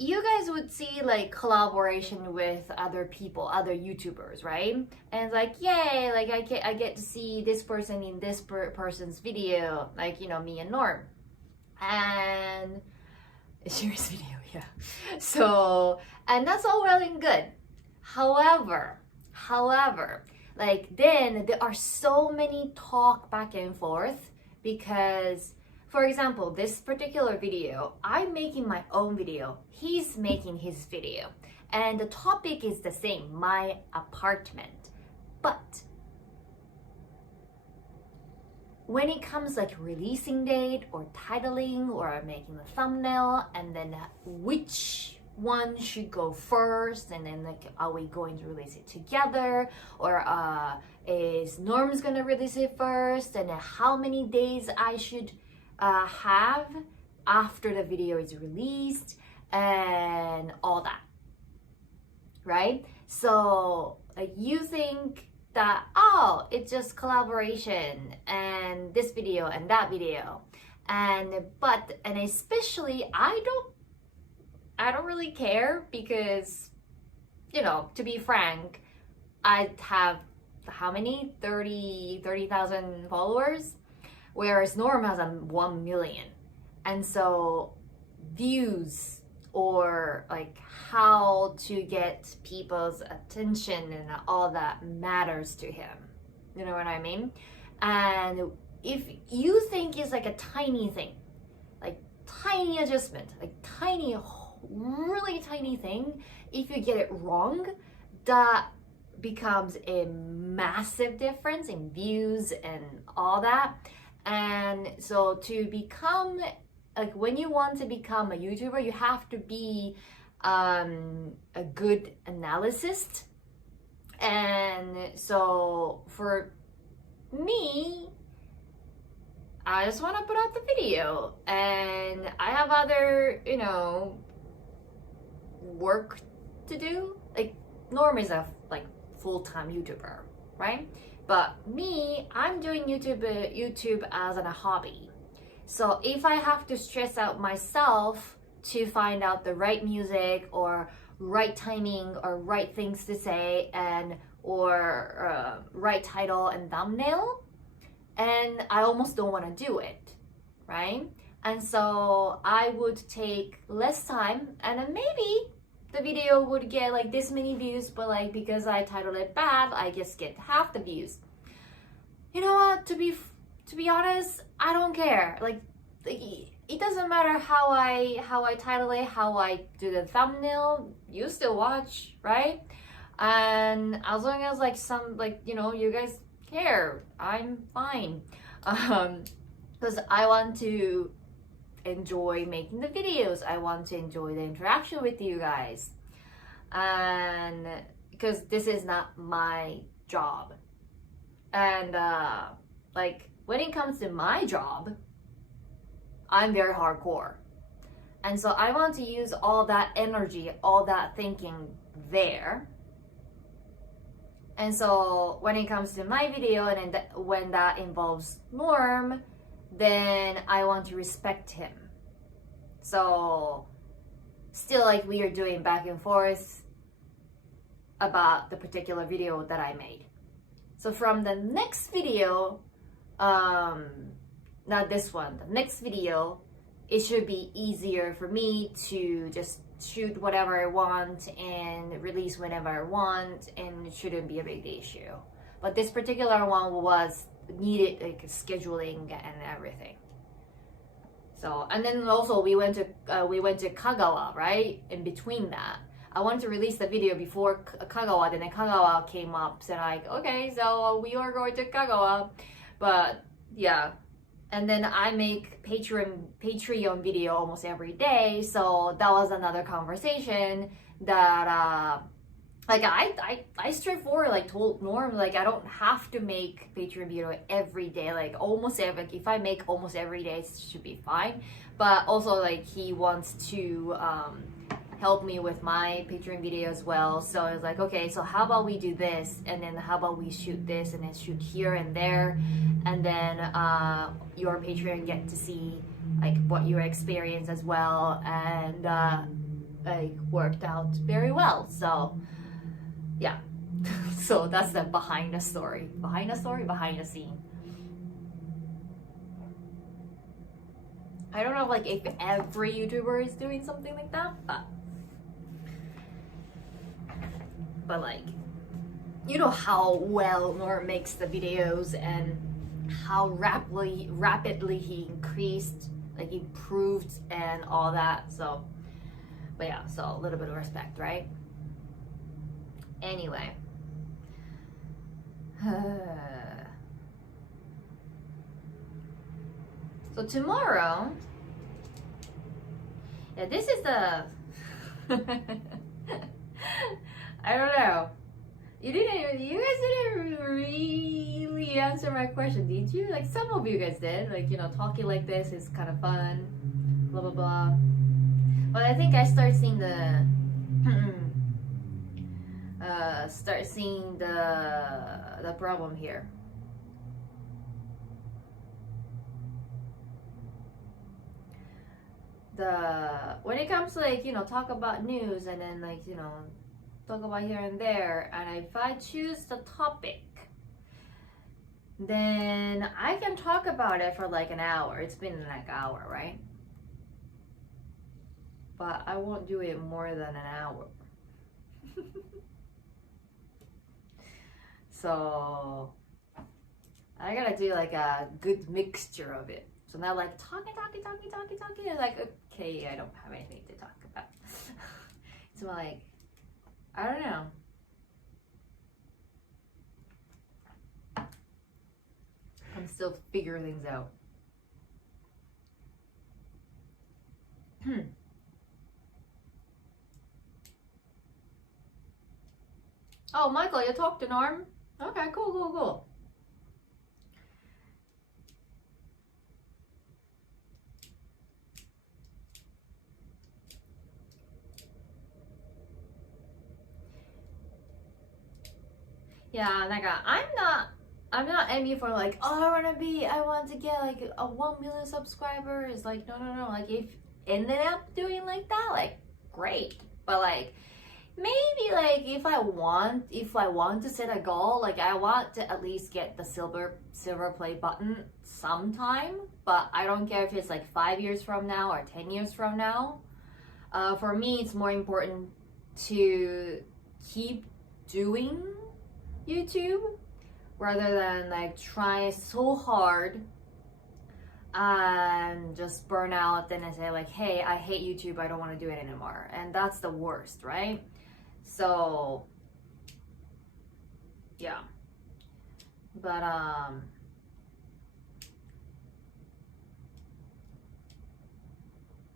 You guys would see like collaboration with other people, other YouTubers, right? And it's like, yay, like I get to see this person in this person's video, like, you know, me and Norm. And serious video, yeah. So, and that's all well and good. However, like then there are so many talk back and forth, because, for example, this particular video, I'm making my own video, he's making his video, and the topic is the same, my apartment. But when it comes like releasing date or titling or making the thumbnail, and then which one should go first, and then like, are we going to release it together, or is Norm's gonna release it first, and how many days I should have after the video is released, and all that, right? So like you think that, oh, it's just collaboration and this video and that video, and especially I don't really care, because, you know, to be frank, I have how many 30,000 followers, whereas Norm has 1 million. And so views, or like how to get people's attention and all that, matters to him. You know what I mean? And if you think it's like a tiny thing, like tiny adjustment, like tiny, really tiny thing, if you get it wrong, that becomes a massive difference in views and all that. And so to become, like, when you want to become a YouTuber, you have to be a good analyst. And so for me, I just want to put out the video, and I have other, you know, work to do. Like Norm is a like full-time YouTuber, right? But me, I'm doing YouTube as a hobby. So if I have to stress out myself to find out the right music or right timing or right things to say, and or right title and thumbnail, and I almost don't want to do it, right? And so I would take less time, and then maybe the video would get like this many views, but like because I titled it bad, I just get half the views. You know what? To be honest, I don't care. Like it doesn't matter how I title it, how I do the thumbnail. You still watch, right? And as long as like some, like, you know, you guys care. I'm fine. Because I want to enjoy making the videos. I want to enjoy the interaction with you guys. And because this is not my job. And like when it comes to my job, I'm very hardcore. And so I want to use all that energy, all that thinking there. And so when it comes to my video and when that involves Norm, then I want to respect him. So still like we are doing back and forth about the particular video that I made. So from the next video, not this one, the next video, it should be easier for me to just shoot whatever I want and release whenever I want, and it shouldn't be a big issue. But this particular one was needed like scheduling and everything. So, and then also we went to Kagawa, right? In between that, I wanted to release the video before Kagawa, then Kagawa came up, so like, okay, so we are going to Kagawa, but yeah. And then I make Patreon video almost every day, so that was another conversation that like I straightforward like told Norm like I don't have to make Patreon video every day, like almost every, like, if I make almost every day it should be fine. But also like he wants to help me with my Patreon video as well. So I was like, okay, so how about we do this, and then how about we shoot this and then shoot here and there, and then your Patreon get to see like what your experience as well, and like worked out very well. So yeah. So that's the behind the scene. I don't know like if every YouTuber is doing something like that, but like, you know how well Norm makes the videos and how rapidly he improved and all that. So, but yeah, so a little bit of respect, right? Anyway. So tomorrow, yeah, this is the I don't know. You guys didn't really answer my question, did you? Like some of you guys did. Like, you know, talking like this is kind of fun, blah blah blah. But I think I start seeing the problem here. When it comes to like, you know, talk about news and then like, you know, talk about here and there, and if I choose the topic, then I can talk about it for like an hour. It's been like an hour, right? But I won't do it more than an hour. So I gotta do like a good mixture of it. So now like talking, and like, okay, I don't have anything to talk about. So like, I don't know. I'm still figuring things out. Oh, Michael, you talked to Norm? Okay, cool. Yeah, like I'm not aiming for like, oh, I want to get like a 1 million subscribers. Like, no. Like, if ended up doing like that, like, great. But like, maybe like if I want to set a goal, like I want to at least get the silver play button sometime. But I don't care if it's like 5 years from now or 10 years from now. For me, it's more important to keep doing YouTube rather than like try so hard and just burn out and I say like, hey, I hate YouTube, I don't want to do it anymore. And that's the worst, right? So yeah, But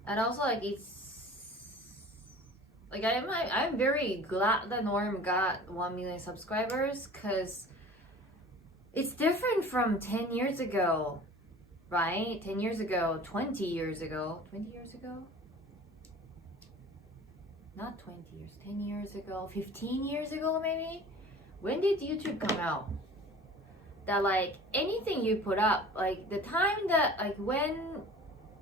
and also like it's like I'm very glad that Norm got 1 million subscribers, because it's different from 10 years ago, right? 10 years ago, 20 years ago, 20 years ago? Not 20 years, 10 years ago, 15 years ago maybe? When did YouTube come out? That like anything you put up, like the time that like when,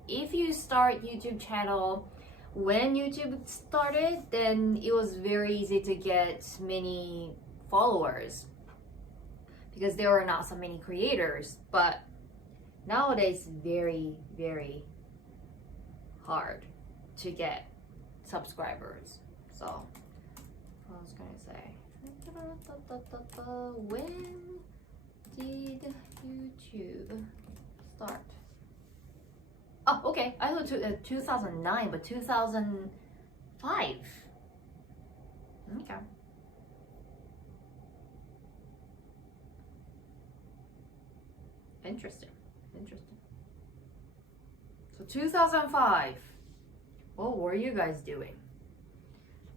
if you start YouTube channel, when YouTube started, then it was very easy to get many followers because there were not so many creators. But nowadays, very, very hard to get subscribers. So, what was gonna say? When did YouTube start? Oh, okay. I thought 2009, but 2005. Okay. Interesting. Interesting. So 2005. What were you guys doing?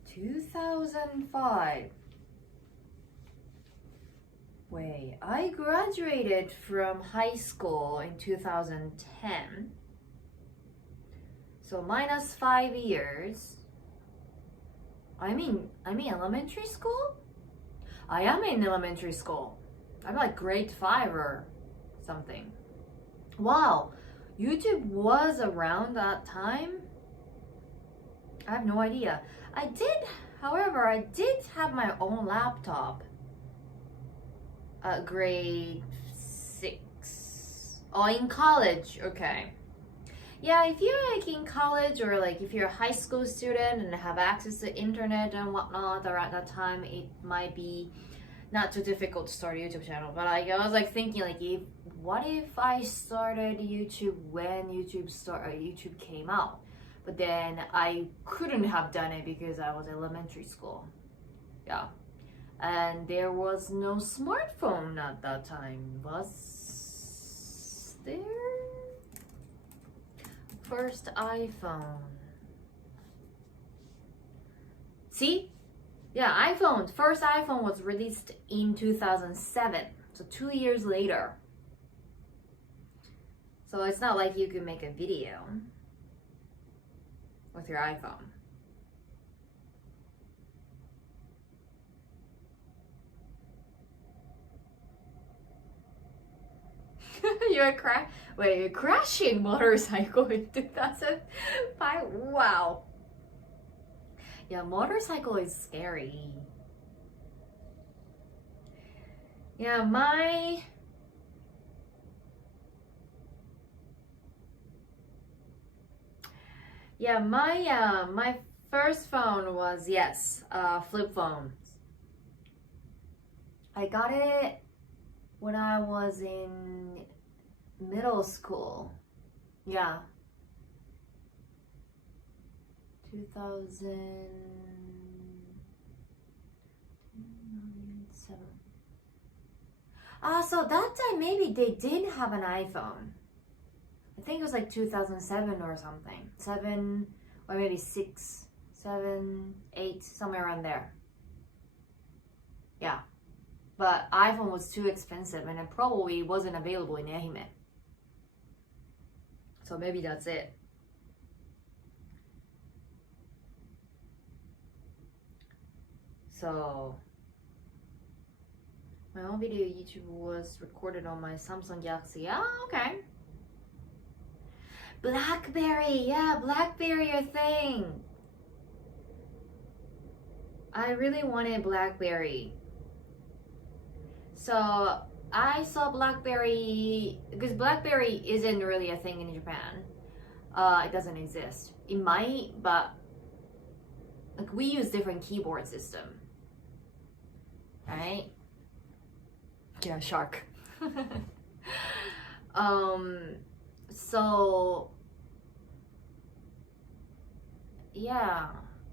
2005. Wait, I graduated from high school in 2010. So minus 5 years. I'm in elementary school? I am in elementary school. I'm like grade 5 or something. Wow, YouTube was around that time? I have no idea. I did have my own laptop at grade 6. Oh, in college, okay. Yeah, if you're like in college, or like if you're a high school student and have access to internet and whatnot around that time, it might be not too difficult to start a YouTube channel. But like, I was like thinking like, what if I started YouTube when YouTube came out? But then I couldn't have done it because I was elementary school. Yeah. And there was no smartphone at that time. Was there? First iPhone. See? Yeah, first iPhone was released in 2007. So 2 years later. So it's not like you can make a video with your iPhone. You're crashing motorcycle in 2005? Wow. Yeah, motorcycle is scary. Yeah, my first phone was, flip phone. I got it when I was in middle school. Yeah. 2007. So that time maybe they didn't have an iPhone. I think it was like 2007 or something. 7 or maybe 6, 7, 8, somewhere around there. Yeah. But iPhone was too expensive and it probably wasn't available in Ehime. So maybe that's it. So my own video YouTube was recorded on my Samsung Galaxy. Okay. BlackBerry, yeah, BlackBerry a thing. I really wanted BlackBerry. So I saw BlackBerry, because BlackBerry isn't really a thing in Japan. It doesn't exist. It might, but like we use different keyboard system. Right? Yeah, shark. So yeah,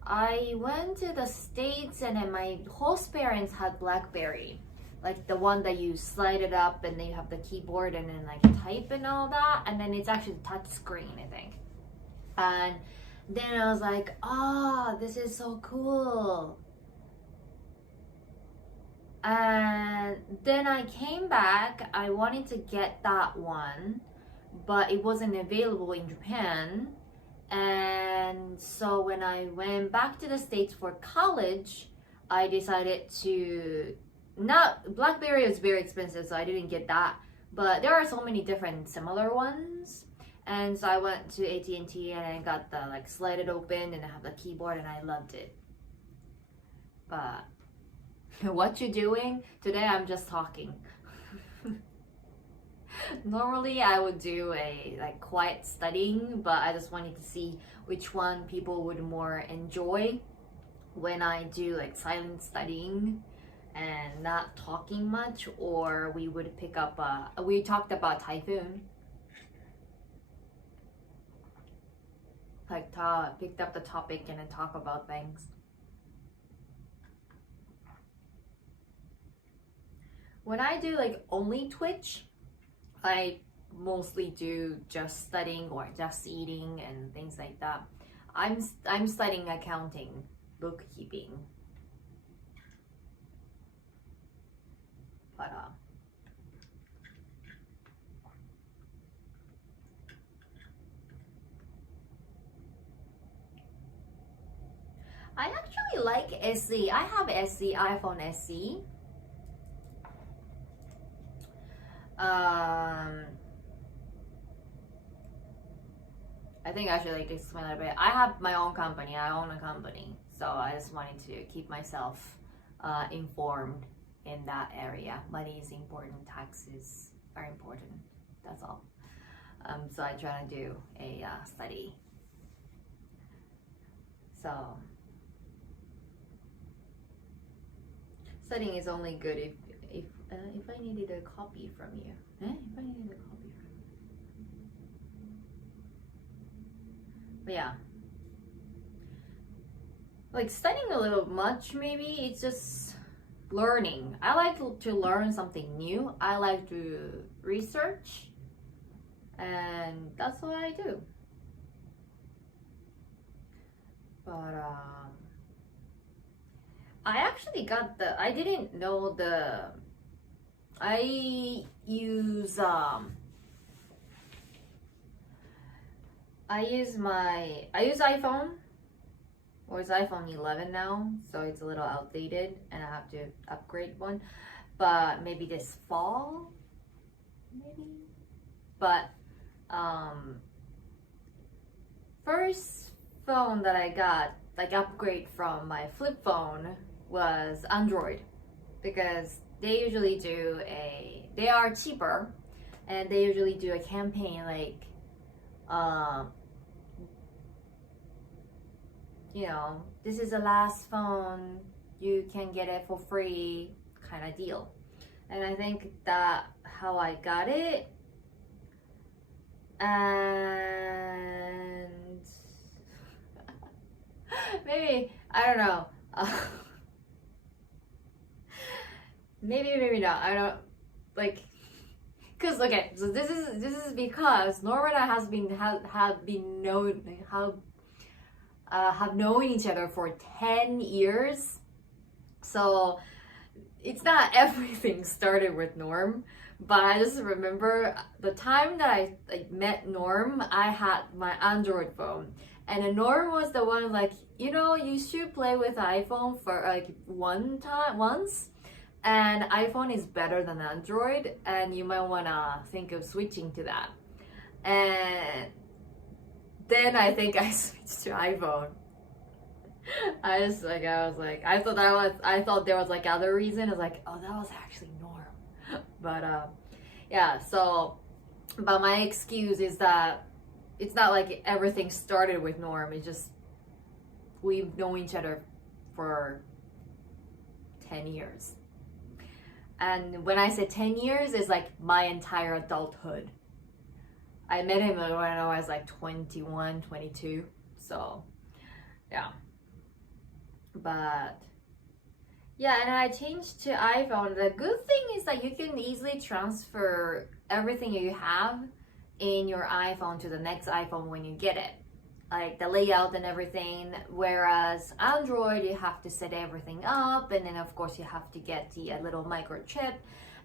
I went to the States and then my host parents had BlackBerry. like the one that you slide it up and then you have the keyboard and then like type and all that, and then it's actually touch screen, I think. And then I was like, oh, this is so cool. And then I came back, I wanted to get that one, but it wasn't available in Japan. And so when I went back to the States for college, I decided to BlackBerry is very expensive, so I didn't get that, but there are so many different similar ones. And so I went to AT&T and I got the like slide it open and I have the keyboard and I loved it. But what you doing today? I'm just talking. Normally I would do a like quiet studying, but I just wanted to see which one people would more enjoy when I do like silent studying and not talking much, or we would pick up we talked about Typhoon, like picked up the topic and then talk about things. When I do like only Twitch, I mostly do just studying or just eating and things like that. I'm studying accounting, bookkeeping. But I actually like SE. I have SE, iPhone SE. I think I should like explain a little bit. I have my own company. I own a company, so I just wanted to keep myself informed in that area. Money is important. Taxes are important. That's all. So I try to do a study. So studying is only good if I needed a copy from you. If I needed a copy from you. But yeah. Like studying a little much maybe, it's just learning. I like to learn something new. I like to research, and that's what I do. But I actually got I didn't know I use iPhone, or it's iPhone 11 now, so it's a little outdated and I have to upgrade one, but maybe this fall, maybe. But first phone that I got, like upgrade from my flip phone, was Android, because they usually they are cheaper and they usually do a campaign like you know, this is the last phone, you can get it for free kind of deal. And I think that how I got it. And maybe, I don't know, maybe not, I don't, like, because okay, so this is because Norman and I have known each other for 10 years, so it's not everything started with Norm. But I just remember the time that I met Norm, I had my Android phone, and Norm was the one like, you know, you should play with iPhone for like once, and iPhone is better than Android, and you might wanna think of switching to that. And then I think I switched to iPhone. I thought there was like other reason. I was like, oh, that was actually Norm. But yeah, so, but my excuse is that it's not like everything started with Norm. It's just we've known each other for 10 years. And when I say 10 years, it's like my entire adulthood. I met him when I was like 21, 22. So, yeah. But Yeah, and I changed to iPhone. The good thing is that you can easily transfer everything you have in your iPhone to the next iPhone when you get it, like the layout and everything. Whereas Android, you have to set everything up, and then of course you have to get the little microchip,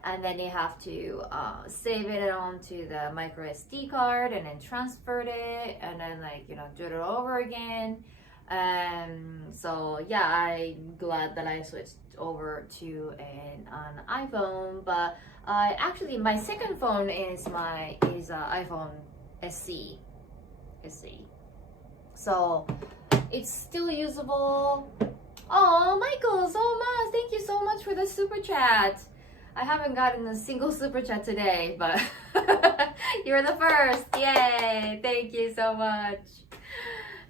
and then you have to save it onto the micro SD card, and then transfer it, and then do it over again. So yeah, I'm glad that I switched over to an iPhone. But actually my second phone is iPhone SE. So it's still usable. Oh, Michael, so much. Thank you so much for the super chat. I haven't gotten a single super chat today, but you're the first. Yay! Thank you so much.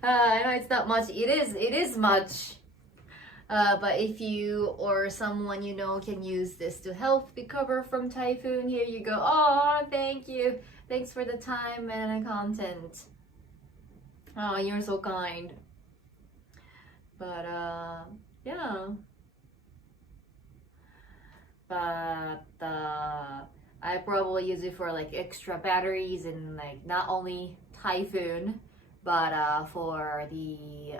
I know it's not much. It is much. But if you or someone you know can use this to help recover from Typhoon, here you go. Oh, thank you. Thanks for the time and content. Oh, you're so kind. But yeah. But I probably use it for like extra batteries and like not only Typhoon, but for the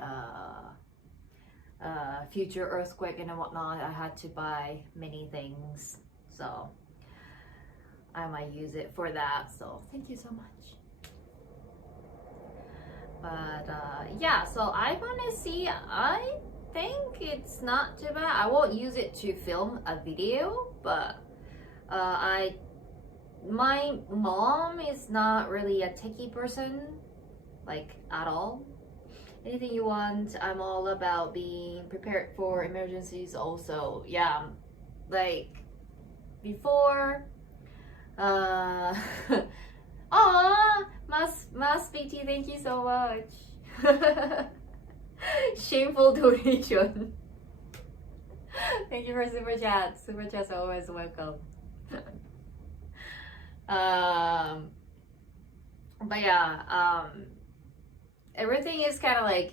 future earthquake and whatnot. I had to buy many things, so I might use it for that. So thank you so much. But yeah, so iPhone SE, I think it's not too bad. I won't use it to film a video, but my mom is not really a techie person, like at all. Anything you want, I'm all about being prepared for emergencies also. Yeah, like before Aw, Mas BT, thank you so much. Shameful donation. Thank you for super chats. Super chats are always welcome. But yeah, everything is kind of like,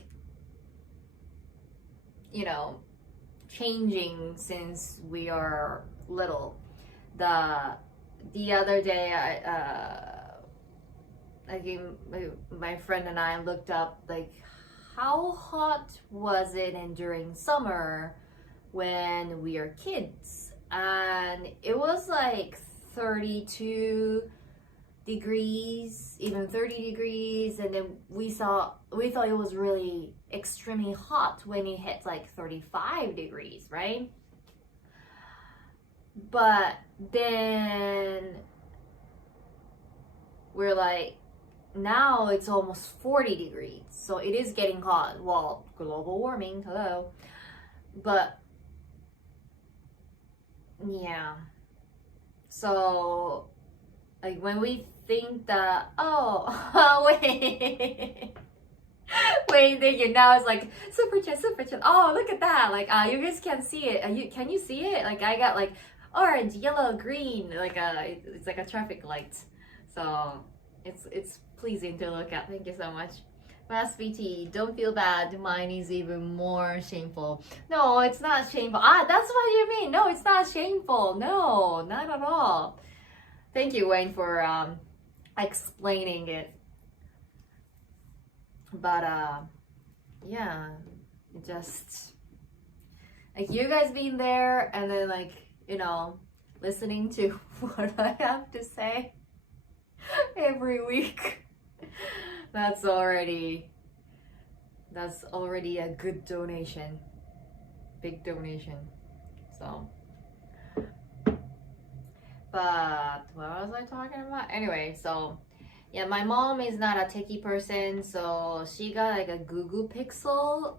changing since we are little. The other day, my friend and I looked up like how hot was it during summer when we are kids, and it was like 32 degrees, even 30 degrees, and then we thought it was really extremely hot when it hit like 35 degrees, right? But then we're like, now it's almost 40 degrees, so it is getting hot. Well, global warming, hello. But yeah, so like when we think that, wait thank you. Now it's like super chat. Oh, look at that. Like you guys can't see it. Can you see it? Like I got like orange, yellow, green, like it's like a traffic light. So it's pleasing to look at. Thank you so much. Mass VT, don't feel bad. Mine is even more shameful. No, it's not shameful. That's what you mean. No, it's not shameful. No, not at all. Thank you, Wayne, for explaining it. But yeah, just like you guys being there and then like, listening to what I have to say every week. That's already a good donation. Big donation. So, but what was I talking about? Anyway, so yeah, my mom is not a techie person, so she got like a Google Pixel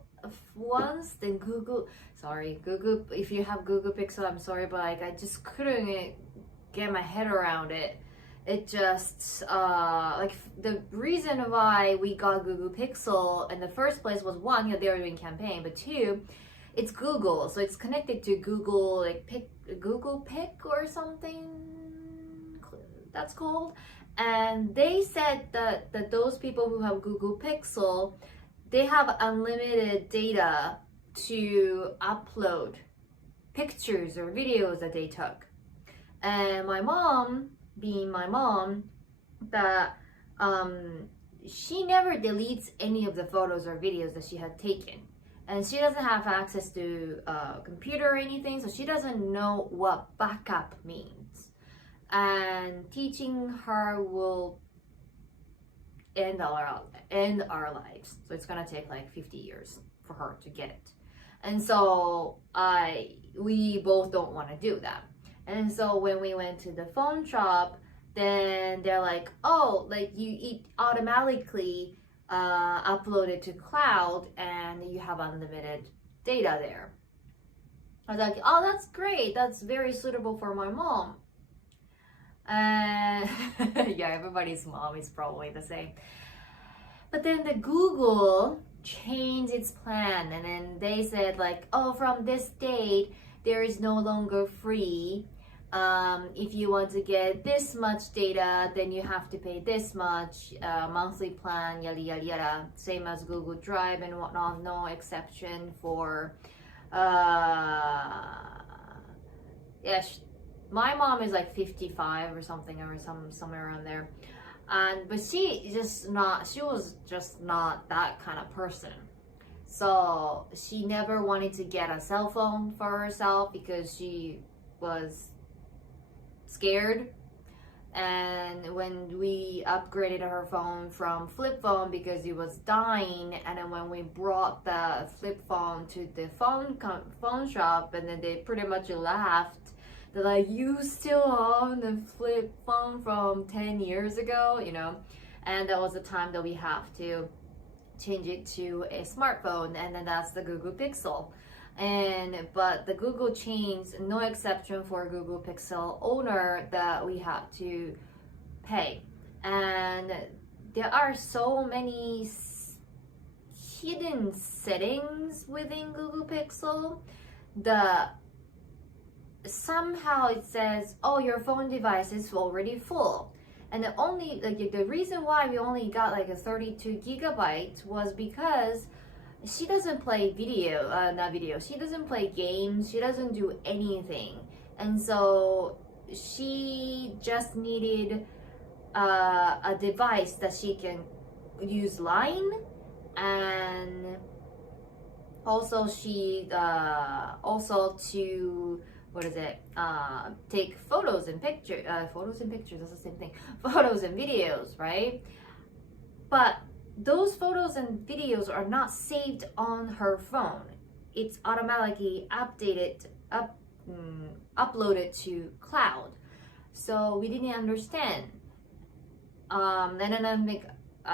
once. Then Google, if you have Google Pixel, I'm sorry, but like I just couldn't get my head around it. It just like the reason why we got Google Pixel in the first place was one, they were doing campaign, but two, it's Google, so it's connected to Google, like Google Pick or something that's called. And they said that those people who have Google Pixel, they have unlimited data to upload pictures or videos that they took. And my mom, being my mom, that she never deletes any of the photos or videos that she had taken. And she doesn't have access to a computer or anything, so she doesn't know what backup means. And teaching her will end our lives. So it's gonna take like 50 years for her to get it. And so we both don't want to do that. And so when we went to the phone shop, then they're like, oh, like it automatically uploaded to cloud and you have unlimited data there. I was like, oh, that's great. That's very suitable for my mom. Yeah, everybody's mom is probably the same. But then the Google changed its plan, and then they said like, oh, from this date, there is no longer free. If you want to get this much data, then you have to pay this much, monthly plan, yada yada yada. Same as Google Drive and whatnot, no exception for yes. My mom is like 55 or something, or somewhere around there, but she was just not that kind of person. So she never wanted to get a cell phone for herself because she was scared. And when we upgraded her phone from flip phone because it was dying, and then when we brought the flip phone to the phone shop, and then they pretty much laughed. They're like, you still own the flip phone from 10 years ago, you know? And that was the time that we have to change it to a smartphone, and then that's the Google Pixel. But the Google changed, no exception for Google Pixel owner, that we have to pay. And there are so many hidden settings within Google Pixel that somehow it says, oh, your phone device is already full. And the reason why we only got like a 32 gigabytes was because she doesn't play she doesn't play games, she doesn't do anything. And so she just needed a device that she can use Line, and also she to take photos and pictures, that's the same thing, photos and videos, right? But those photos and videos are not saved on her phone. It's automatically uploaded to cloud. So we didn't understand. And then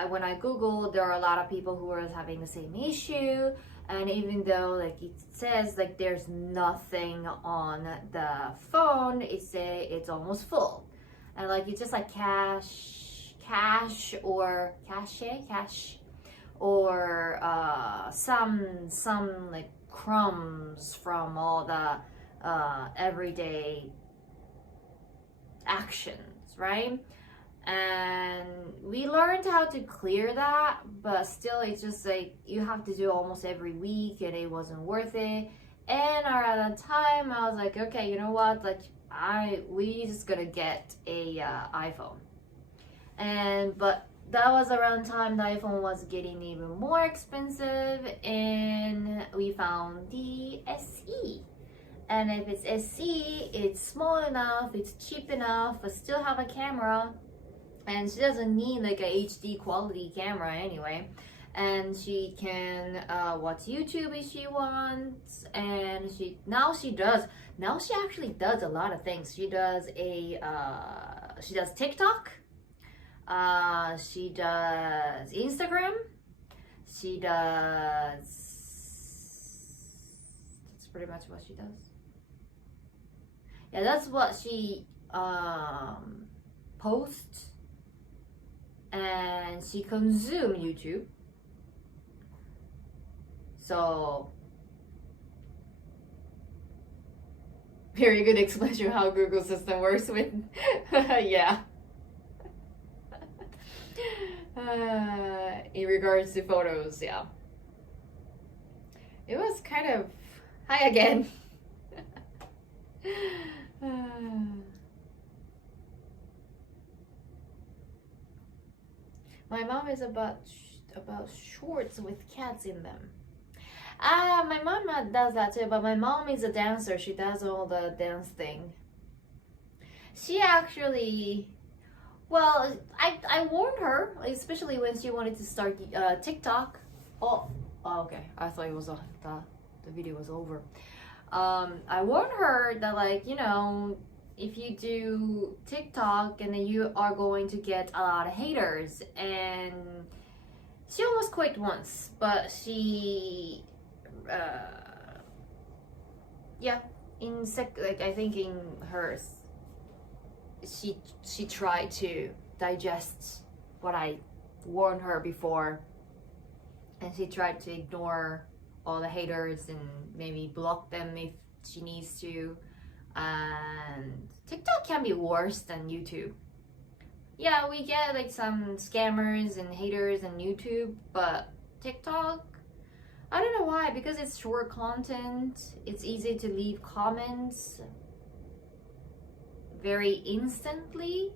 when I Googled, there are a lot of people who are having the same issue. And even though like it says like there's nothing on the phone, it's almost full. And like it's just like cache or some like crumbs from all the everyday actions, right? And we learned how to clear that, but still it's just like you have to do almost every week, and it wasn't worth it. And around that time I was like, okay, you know what, like we just gonna get a iPhone. But that was around the time the iPhone was getting even more expensive, and we found the SE. And if it's SE, it's small enough, it's cheap enough, but still have a camera. And she doesn't need like a HD quality camera anyway. And she can watch YouTube if she wants. And she actually does a lot of things. She does TikTok. She does Instagram. She does. That's pretty much what she does. Yeah, that's what she posts. And she consumes YouTube. So, very good explanation of how Google system works with, yeah. In regards to photos, yeah. It was kind of, hi again. My mom is about shorts with cats in them. My mom does that too, but my mom is a dancer. She does all the dance thing. She actually, well, I warned her, especially when she wanted to start TikTok. Oh, okay. I thought it was the video was over. I warned her that, like, you know, if you do TikTok and then you are going to get a lot of haters. And she almost quit once, but she yeah, like, I think in hers, she tried to digest what I warned her before, and she tried to ignore all the haters and maybe block them if she needs to. And TikTok can be worse than YouTube. Yeah, we get like some scammers and haters on YouTube, but TikTok, I don't know why, because it's short content, it's easy to leave comments very instantly,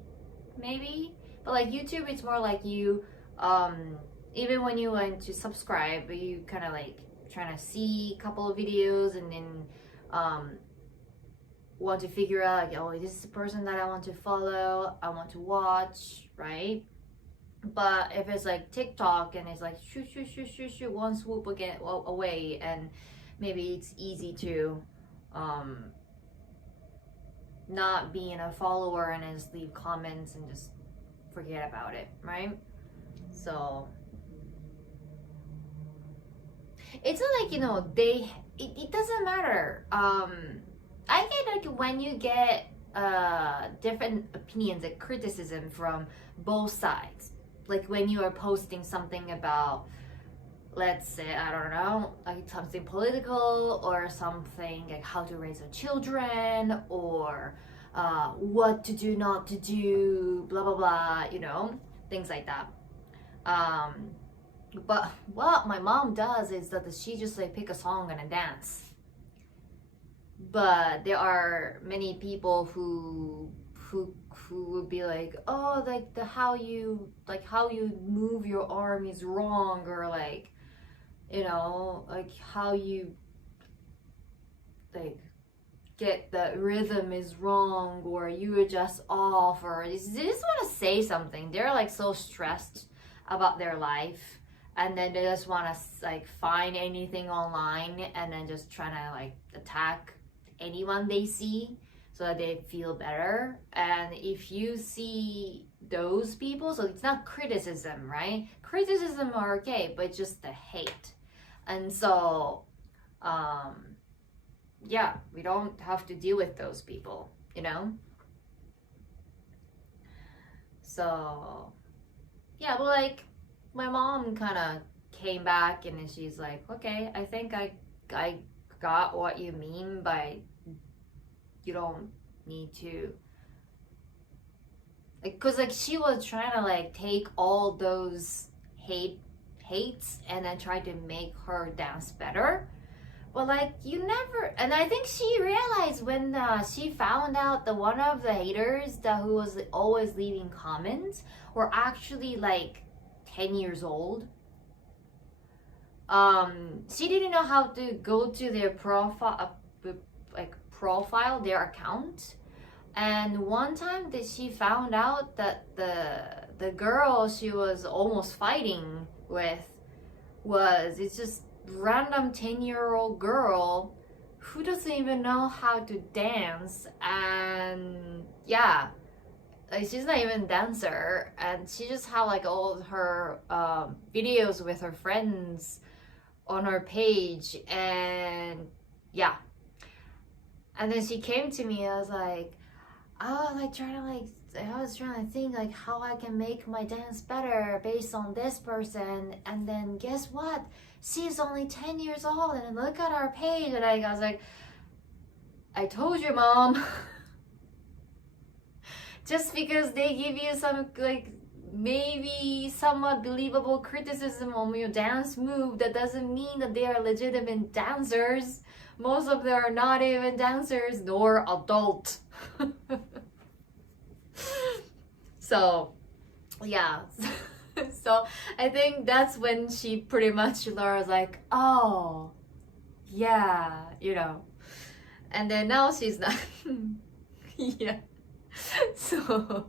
maybe. But like YouTube, it's more like you, even when you want to subscribe, you kind of like trying to see a couple of videos and then want to figure out, like, oh, this is the person that I want to follow, I want to watch, right? But if it's like TikTok and it's like shoot, one swoop again away, and maybe it's easy to not being a follower and then just leave comments and just forget about it, right? So it's not like, you know, it doesn't matter. I get like when you get different opinions and criticism from both sides, like when you are posting something about, let's say, I don't know, like something political or something like how to raise our children or what to do, not to do, blah blah blah, you know, things like that. But what my mom does is that she just like pick a song and a dance. But there are many people who would be like, oh, like how you move your arm is wrong, or like, you know, like how you like get the rhythm is wrong, or you are just off, or they just want to say something. They're like so stressed about their life, and then they just want to like find anything online and then just trying to like attack anyone they see so that they feel better. And if you see those people, so it's not criticism, right? Criticism are okay, but just the hate. And so yeah, we don't have to deal with those people, you know? So yeah, but like my mom kind of came back and then she's like, okay, I think I got what you mean by you don't need to, like, because like she was trying to like take all those hates and then try to make her dance better. But like you never, and I think she realized when she found out that one of the haters who was always leaving comments were actually like 10 years old. She didn't know how to go to their profile, their account. And one time that she found out that the girl she was almost fighting with it's just random 10-year-old girl who doesn't even know how to dance. And yeah, like she's not even a dancer, and she just had like all her videos with her friends on her page. And yeah, and then she came to me. I was like, I was trying to think like how I can make my dance better based on this person. And then guess what? She's only 10 years old, and look at our page. And I was like, I told you, Mom. Just because they give you some like maybe somewhat believable criticism on your dance move, that doesn't mean that they are legitimate dancers. Most of them are not even dancers nor adult. So yeah. So I think that's when she pretty much learns like, oh yeah, you know. And then now she's not. Yeah. So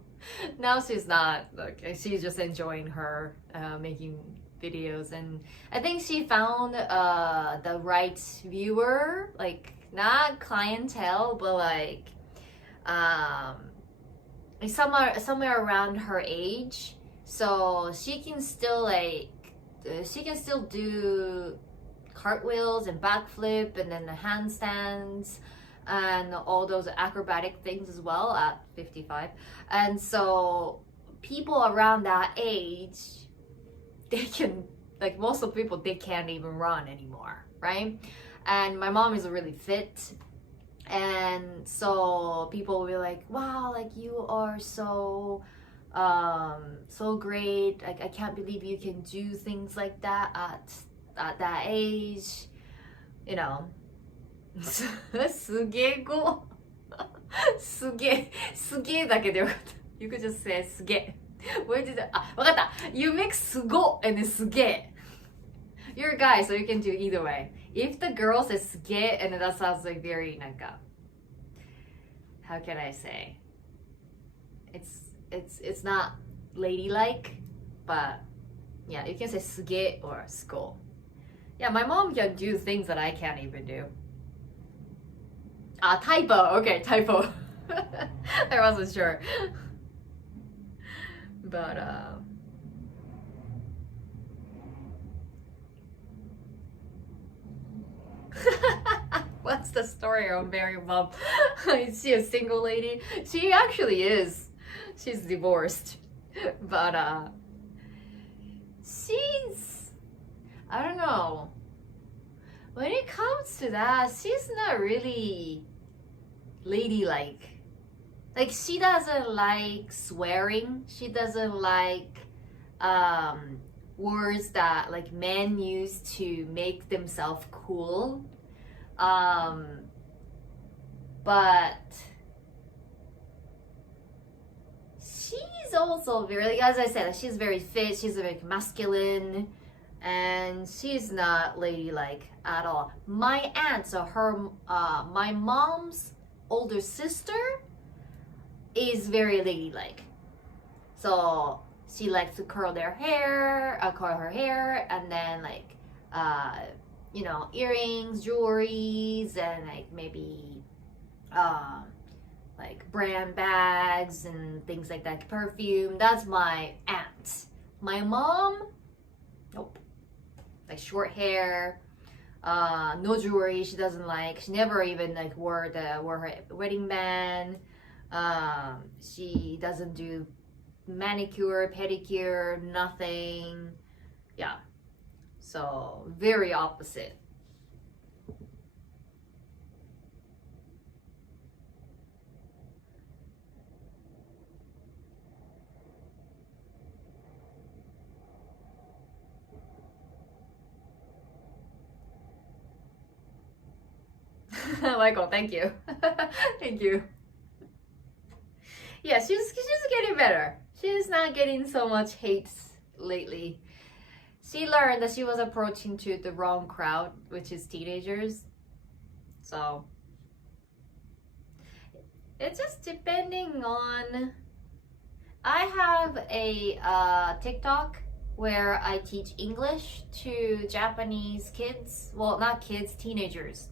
now she's not, like, she's just enjoying her making videos, and I think she found the right viewer, like not clientele, but like somewhere around her age, so she can still do cartwheels and backflip and then the handstands and all those acrobatic things as well at 55. And so people around that age, they can, like most of the people, they can't even run anymore, right? And my mom is really fit, and so people will be like, wow, like you are so so great, like I can't believe you can do things like that at that age, you know. すげえ語すげえだけでよかった。 You could just say すげえ。 Where did it? あ、わかった。 You make すご and then すげえ。 You're a guy, so you can do either way. If the girl says すげえ and then that sounds like very なんか how can I say? It's not ladylike, but yeah, you can say すげえ or すご。 Yeah, my mom can do things that I can't even do. Ah, typo. Okay, typo. I wasn't sure. But what's the story of Mary Mom? Is she a single lady? She actually is. She's divorced. But she's, I don't know. When it comes to that, she's not really ladylike. Like, she doesn't like swearing. She doesn't like words that like men use to make themselves cool. But she's also very, as I said, she's very fit. She's very masculine. And she's not ladylike at all. My aunt, so my mom's older sister, is very ladylike. So she likes to curl her hair, and then like, you know, earrings, jewelries, and like maybe, like brand bags and things like that, perfume. That's my aunt. My mom, nope. Like short hair, no jewelry. She doesn't like. She never even like wore her wedding band. She doesn't do manicure, pedicure, nothing. Yeah, so very opposite. Michael, thank you. Thank you. Yeah, she's getting better. She's not getting so much hate lately. She learned that she was approaching to the wrong crowd, which is teenagers. So it's just depending on. I have a TikTok where I teach English to Japanese kids. Well, not kids, teenagers.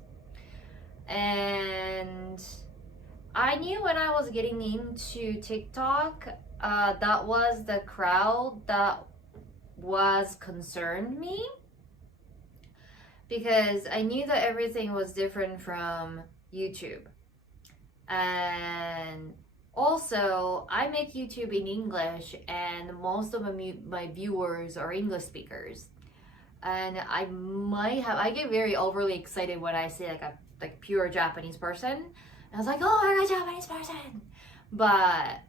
And I knew when I was getting into TikTok, that was the crowd that was concerned me, because I knew that everything was different from YouTube. And also, I make YouTube in English, and most of my viewers are English speakers. And I get very overly excited when I say like pure Japanese person. And I was like, oh, I'm a Japanese person. But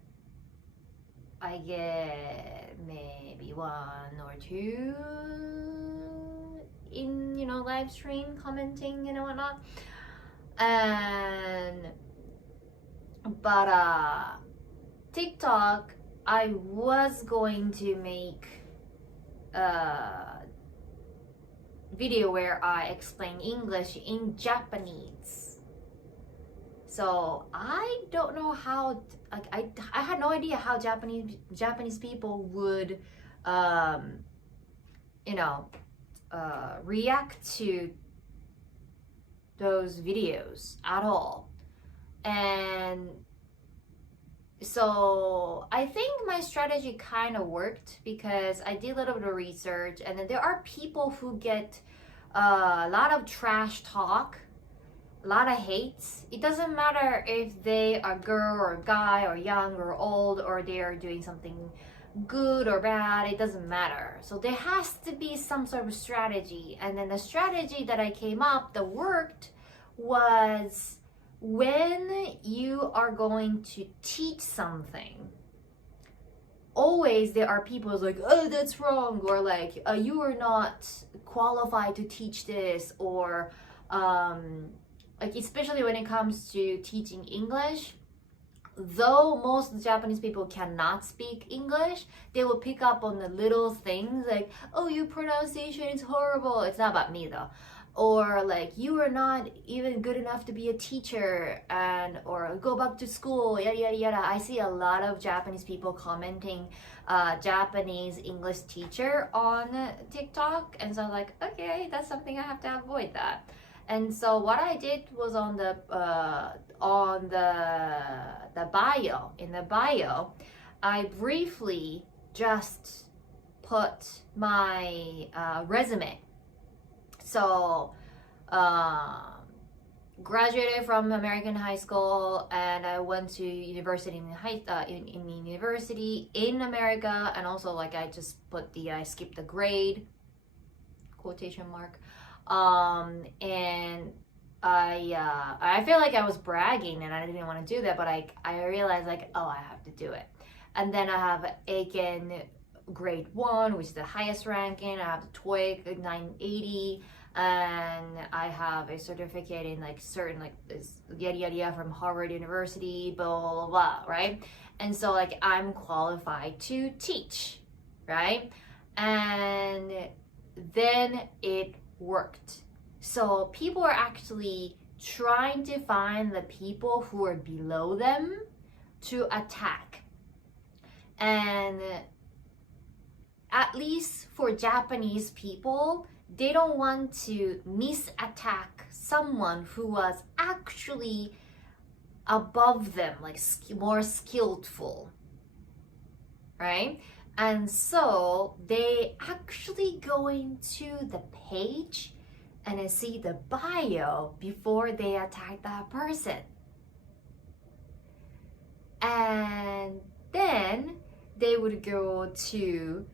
I get maybe one or two in, you know, live stream commenting and whatnot. But TikTok, I was going to make a video where I explain English in Japanese. So I don't know how, like, I had no idea how Japanese people would, you know, react to those videos at all. And so I think my strategy kind of worked because I did a little bit of research, and then there are people who get a lot of trash talk, a lot of hates. It doesn't matter if they are girl or guy or young or old, or they are doing something good or bad, it doesn't matter. So there has to be some sort of strategy. And then the strategy that I came up that worked was, when you are going to teach something, always there are people who's like, oh, that's wrong, or like, you are not qualified to teach this, or like, especially when it comes to teaching English, though most Japanese people cannot speak English, they will pick up on the little things like, oh, your pronunciation is horrible. It's not about me though. Or like, you are not even good enough to be a teacher, and or go back to school, yada yada yada. I see a lot of Japanese people commenting Japanese English teacher on TikTok, and so I'm like, okay, that's something I have to avoid that. And so what I did was on the bio, in the bio, I briefly just put my resume. So graduated from American high school, and I went to university in university in America, and also like I just put I skipped the grade, quotation mark. And I feel like I was bragging and I didn't want to do that, but I realized like, oh, I have to do it. And then I have Aiken grade 1, which is the highest ranking. I have the TOEIC 980, and I have a certificate in like certain like this yada yada yada from Harvard University, blah blah blah, right? And so like, I'm qualified to teach, right? And then it worked. So people are actually trying to find the people who are below them to attack. And at least for Japanese people, they don't want to misattack someone who was actually above them, like more skillful, right? And so they actually go into the page and then see the bio before they attack that person. And then they would go to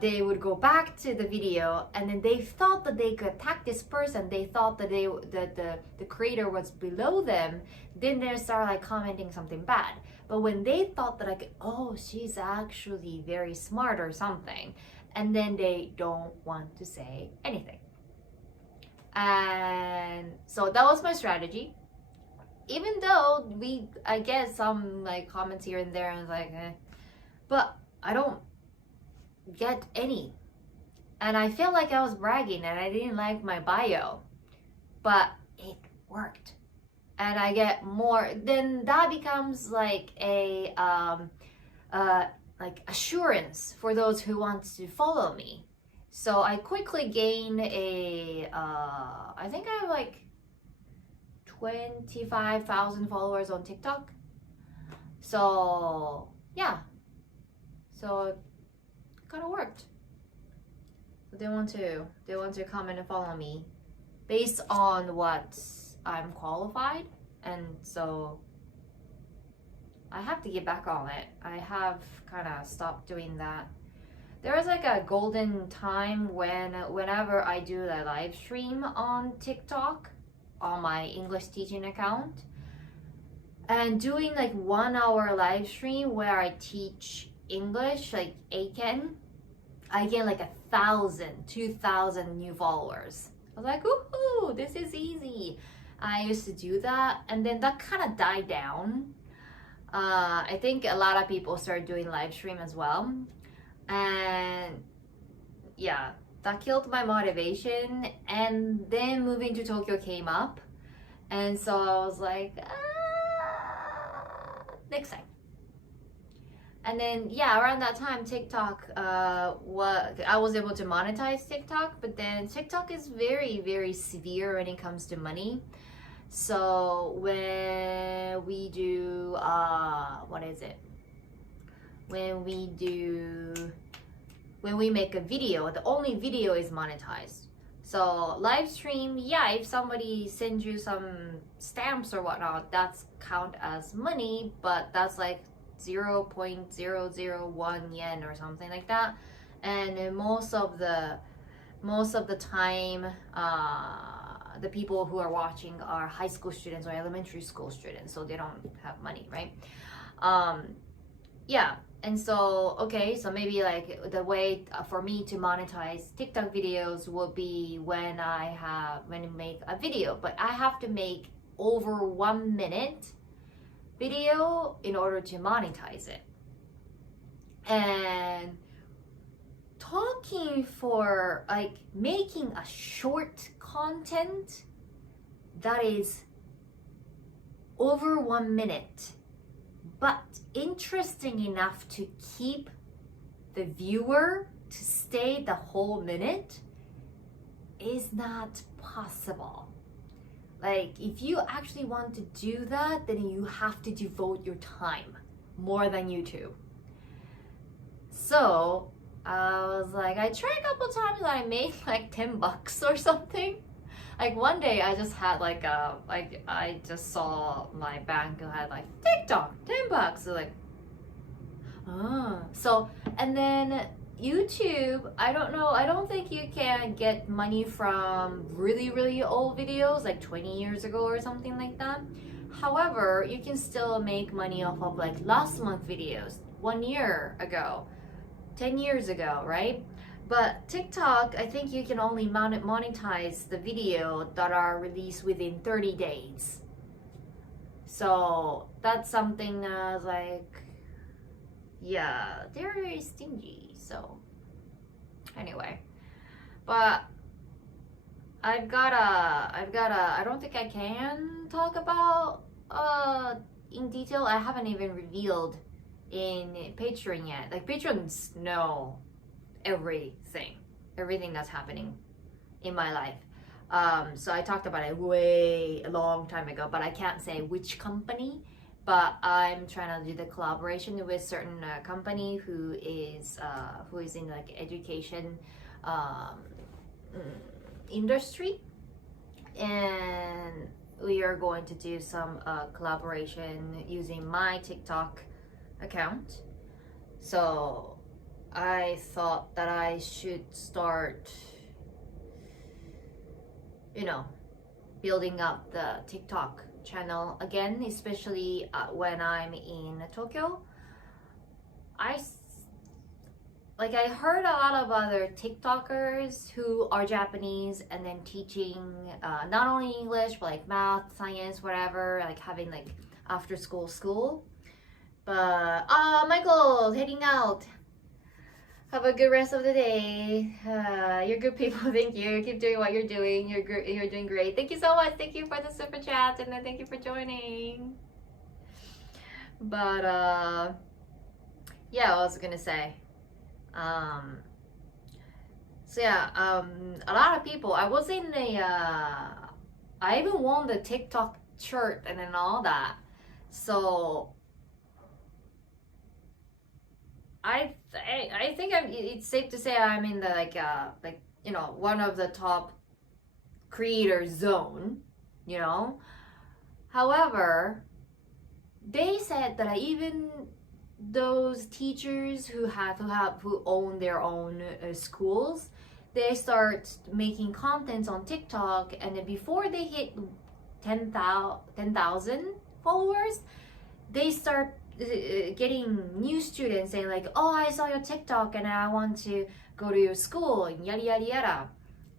they would go back to the video, and then they thought that they could attack this person. They thought that the creator was below them. Then they start like commenting something bad. But when they thought that like, oh, she's actually very smart or something, and then they don't want to say anything. And so that was my strategy. Even though I get some like comments here and there, and it's like, but I don't get any. And I feel like I was bragging and I didn't like my bio, but it worked. And I get more, then that becomes like a like assurance for those who want to follow me. So I quickly gained I think I have like 25,000 followers on TikTok. So yeah, so it kind of worked. So they want to come in and follow me based on what I'm qualified, and so I have to get back on it. I have kind of stopped doing that. There is like a golden time whenever I do the live stream on TikTok on my English teaching account, and doing like 1 hour live stream where I teach English like Aiken, I get like 1,000, 2,000 new followers. I was like, woohoo, this is easy. I used to do that, and then that kind of died down. I think a lot of people started doing live stream as well, and yeah, that killed my motivation. And then moving to Tokyo came up, and so I was like, next time. And then yeah, around that time TikTok, I was able to monetize TikTok, but then TikTok is very, very severe when it comes to money. So when we do when we make a video, the only video is monetized. So live stream, yeah, if somebody sends you some stamps or whatnot, that's count as money, but that's like 0.001 yen or something like that. And most of the time, the people who are watching are high school students or elementary school students, so they don't have money, right? Yeah, and so okay, so maybe like the way for me to monetize TikTok videos will be when I make a video, but I have to make over 1 minute video in order to monetize it. And talking for like making a short content that is over 1 minute but interesting enough to keep the viewer to stay the whole minute is not possible. Like, if you actually want to do that, then you have to devote your time more than YouTube. So I was like, I tried a couple times and I made like $10 or something. Like one day I just had like I just saw my bank who had like TikTok $10. So like, so, and then YouTube, I don't know, I don't think you can get money from really, really old videos like 20 years ago or something like that. However, you can still make money off of like last month videos, 1 year ago, 10 years ago, right? But TikTok, I think you can only monetize the video that are released within 30 days. So that's something that I was like, yeah, they're very stingy. So anyway, but I don't think I can talk about in detail. I haven't even revealed in Patreon yet. Like, patrons know everything that's happening in my life. So I talked about it a long time ago, but I can't say which company. But I'm trying to do the collaboration with certain company who is in like education industry, and we are going to do some collaboration using my TikTok account. So I thought that I should start, building up the TikTok channel again, especially when I'm in Tokyo. I heard a lot of other TikTokers who are Japanese and then teaching not only English but like math, science, whatever, like having like after school. But Michael, heading out. Have a good rest of the day. You're good people. Thank you. Keep doing what you're doing. You're doing great. Thank you so much. Thank you for the super chat, and then thank you for joining. But yeah, I was gonna say. So yeah, a lot of people. I was in I even won the TikTok shirt and then all that. So I think it's safe to say I'm in the one of the top creator zone, However, they said that even those teachers who own their own schools, they start making contents on TikTok, and then before they hit 10,000 followers, they start getting new students saying like, oh, I saw your TikTok and I want to go to your school and yada yada yada.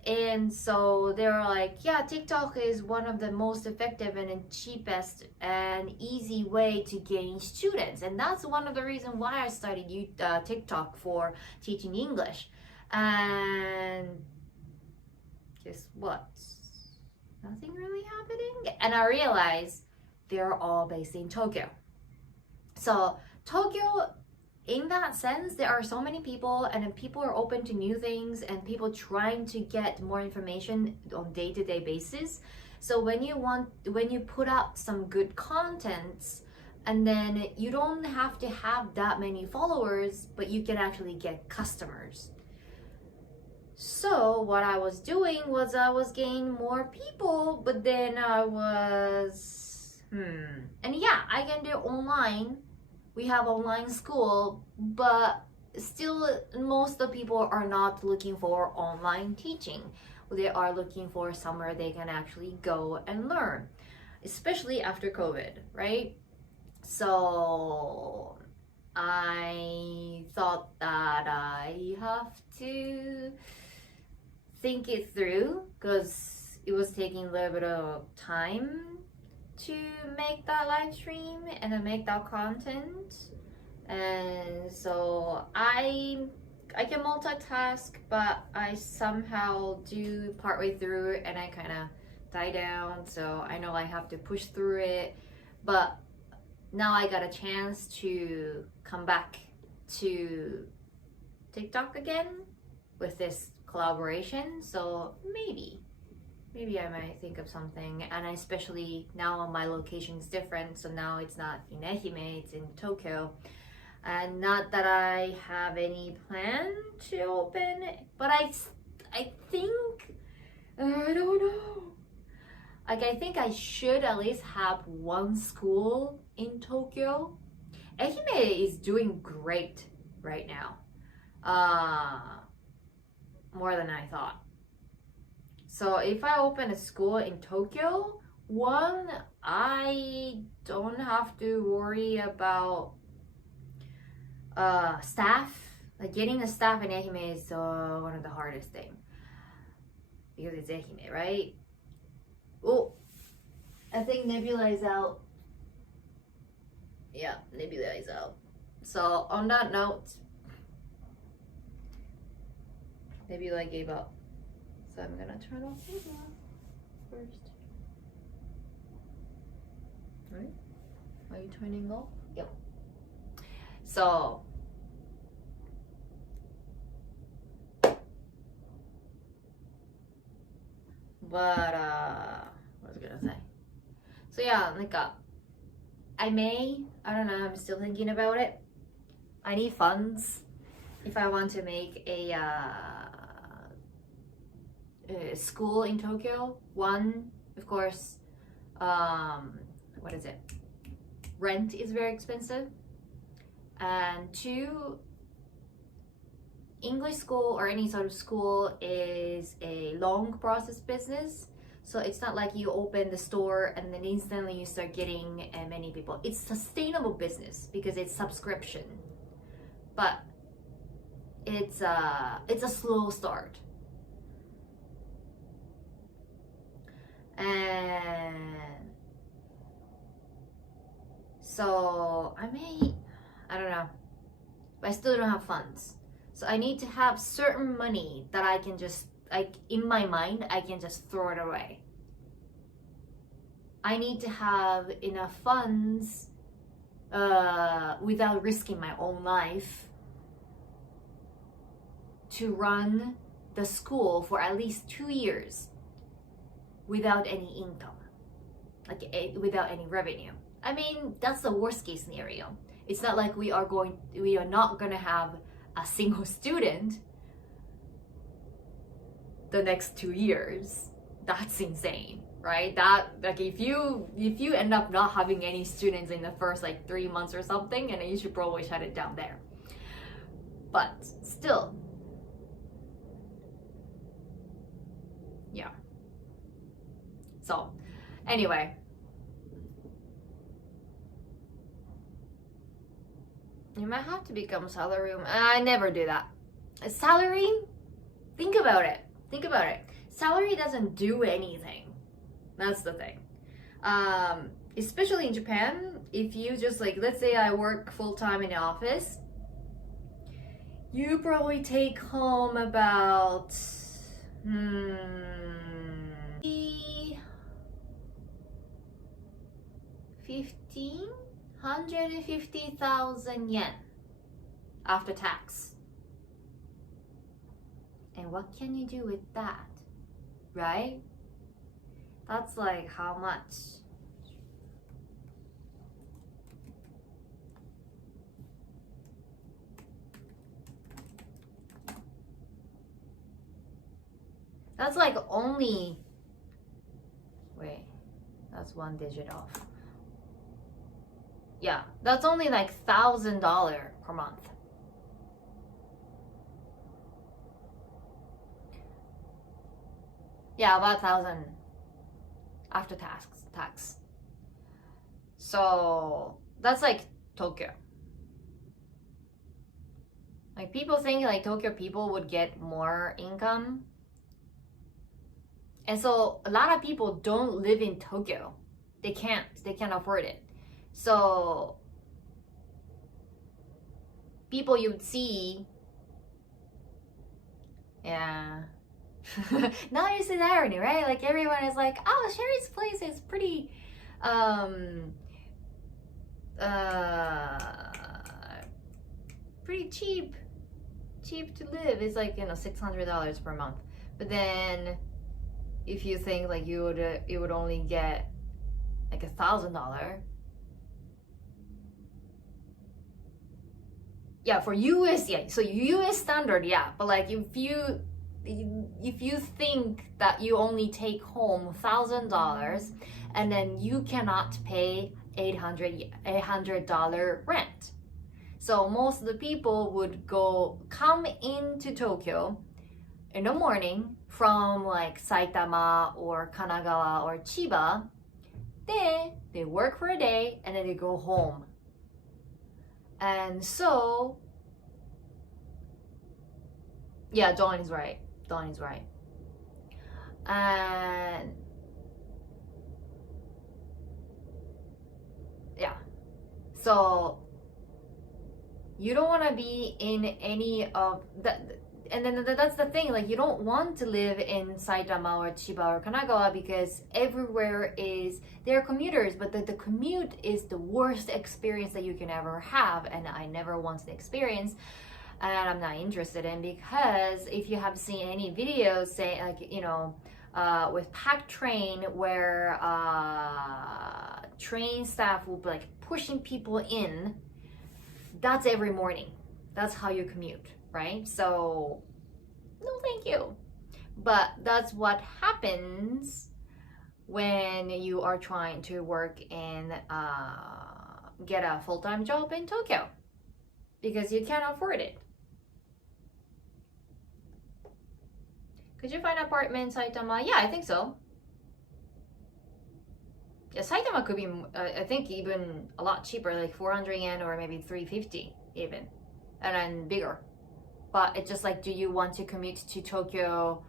And so they're like, yeah, TikTok is one of the most effective and cheapest and easy way to gain students. And that's one of the reasons why I studied TikTok for teaching English. And guess what? Nothing really happening. And I realized they're all based in Tokyo. So Tokyo, in that sense, there are so many people, and people are open to new things, and people trying to get more information on day-to-day basis. So when you put out some good contents, and then you don't have to have that many followers, but you can actually get customers. So what I was doing was I was gaining more people, but then I was and yeah, I can do online. We have online school, but still most of the people are not looking for online teaching. They are looking for somewhere they can actually go and learn, especially after COVID, right? So I thought that I have to think it through, because it was taking a little bit of time to make that live stream and then make that content. And so I can multitask, but I somehow do partway through and I kind of die down. So I know I have to push through it, but now I got a chance to come back to TikTok again with this collaboration. So maybe I might think of something. And especially now my location is different, so now it's not in Ehime, it's in Tokyo. And not that I have any plan to open, but I think, I don't know. Like, I think I should at least have one school in Tokyo. Ehime is doing great right now. More than I thought. So if I open a school in Tokyo, one, I don't have to worry about staff. Like, getting the staff in Ehime is one of the hardest things, because it's Ehime, right? Oh, I think Nebula is out. Yeah, Nebula is out. So on that note, Nebula gave up. So I'm gonna turn off Nebula first. Right? Are you turning off? Yep. So but what was I gonna say? So yeah, like I don't know, I'm still thinking about it. I need funds if I want to make a school in Tokyo. One, of course, what is it? Rent is very expensive. And two, English school or any sort of school is a long process business. So it's not like you open the store and then instantly you start getting many people. It's sustainable business because it's subscription, but it's a slow start. And so I don't know, but I still don't have funds. So I need to have certain money that I can just, like, in my mind, I can just throw it away. I need to have enough funds without risking my own life to run the school for at least 2 years without any income, like without any revenue. I mean, that's the worst case scenario. It's not like we are not gonna have a single student the next 2 years. That's insane, right? That, like, if you end up not having any students in the first like 3 months or something, and you should probably shut it down there. But still, yeah. So anyway, you might have to become salary. I never do that. A salary? Think about it. salary doesn't do anything. That's the thing. Especially in Japan, if you just like, let's say I work full-time in the office, you probably take home about 150,000 yen after tax. And what can you do with that, right? That's like how much? That's like only, wait, that's one digit off. Yeah, that's only like $1,000 per month. Yeah, about 1,000 after tax. So that's like Tokyo. Like people think like Tokyo people would get more income. And so a lot of people don't live in Tokyo. They can't afford it. So people you'd see, yeah. Now you see the irony, right? Like everyone is like, oh, Sherry's place is pretty pretty cheap to live. It's like, you know, $600 per month. But then if you think like you would only get like $1,000, yeah, for US, yeah, so US standard, yeah, but like if you think that you only take home $1,000 and then you cannot pay $800 rent, so most of the people would come into Tokyo in the morning from like Saitama or Kanagawa or Chiba. Then they work for a day and then they go home. And so, yeah, Dawn is right. And yeah, so you don't want to be in any of that. And then that's the thing, like you don't want to live in Saitama or Chiba or Kanagawa because everywhere there are commuters, but the commute is the worst experience that you can ever have, and I never want the experience, and I'm not interested in, because if you have seen any videos say like, you know, with packed train where train staff will be like pushing people in, that's every morning. That's how you commute, right? So no thank you. But that's what happens when you are trying to work and get a full-time job in Tokyo, because you can't afford it. Could you find an apartment in Saitama? Yeah, I think so. Yeah, Saitama could be, I think, even a lot cheaper, like 400 yen or maybe 350 even, and then bigger. But it's just like, do you want to commute to Tokyo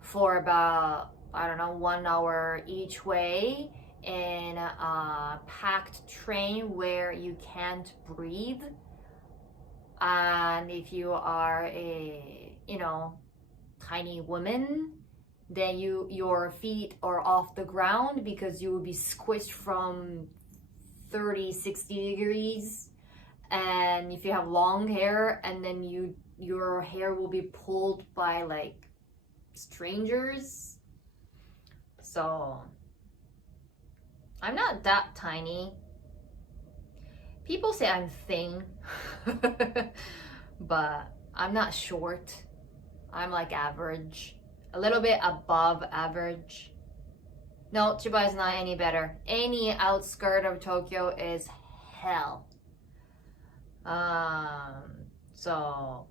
for about, I don't know, 1 hour each way in a packed train where you can't breathe? And if you are a, you know, tiny woman, then your feet are off the ground because you will be squished from 30-60 degrees. And if you have long hair, and then your hair will be pulled by like strangers. So I'm not that tiny. People say I'm thin, but I'm not short. I'm like average, a little bit above average. No, Chiba is not any better. Any outskirt of Tokyo is hell. So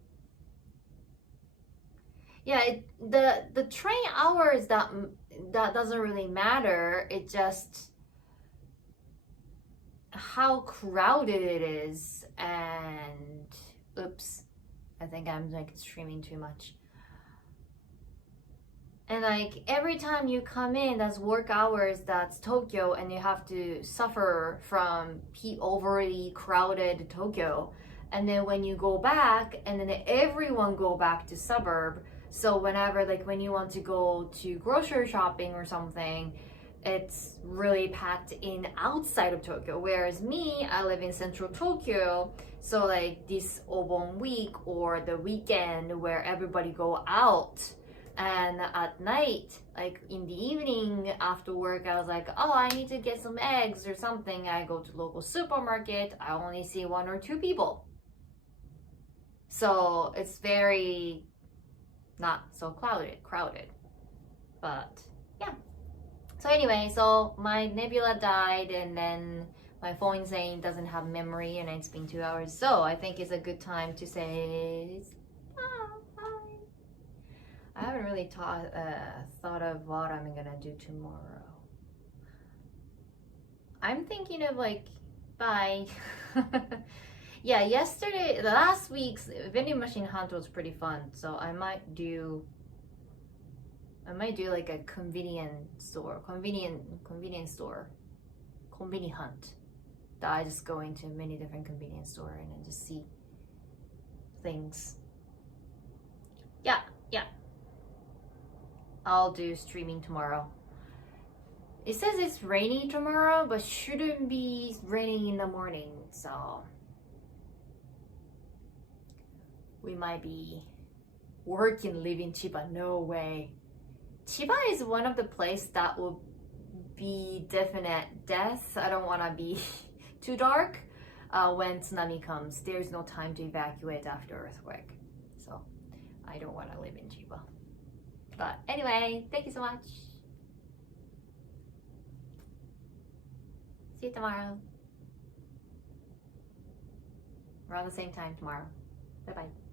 yeah, the train hours, that doesn't really matter. It just how crowded it is. And oops, I think I'm like streaming too much. And like every time you come in, that's work hours, that's Tokyo, and you have to suffer from overly crowded Tokyo. And then when you go back, and then everyone go back to suburb. So whenever, like when you want to go to grocery shopping or something, it's really packed in outside of Tokyo. Whereas me, I live in central Tokyo. So like this Obon week or the weekend where everybody go out, and at night, like in the evening after work, I was like, oh, I need to get some eggs or something. I go to local supermarket. I only see 1 or 2 people. So it's very not so crowded. But yeah. So anyway, so my Nebula died, and then my phone saying doesn't have memory, and it's been 2 hours. So I think it's a good time to say I haven't really thought of what I'm gonna do tomorrow. I'm thinking of like, bye. Yeah, last week's vending machine hunt was pretty fun. So I might do like a convenience store, convenience hunt. That I just go into many different convenience store and then just see things. Yeah. I'll do streaming tomorrow. It says it's rainy tomorrow, but shouldn't be raining in the morning, so we might be working, live in Chiba. No way. Chiba is one of the places that will be definite death. I don't want to be too dark when tsunami comes. There's no time to evacuate after earthquake, so I don't want to live in Chiba. But anyway, thank you so much. See you tomorrow. Around the same time tomorrow. Bye-bye.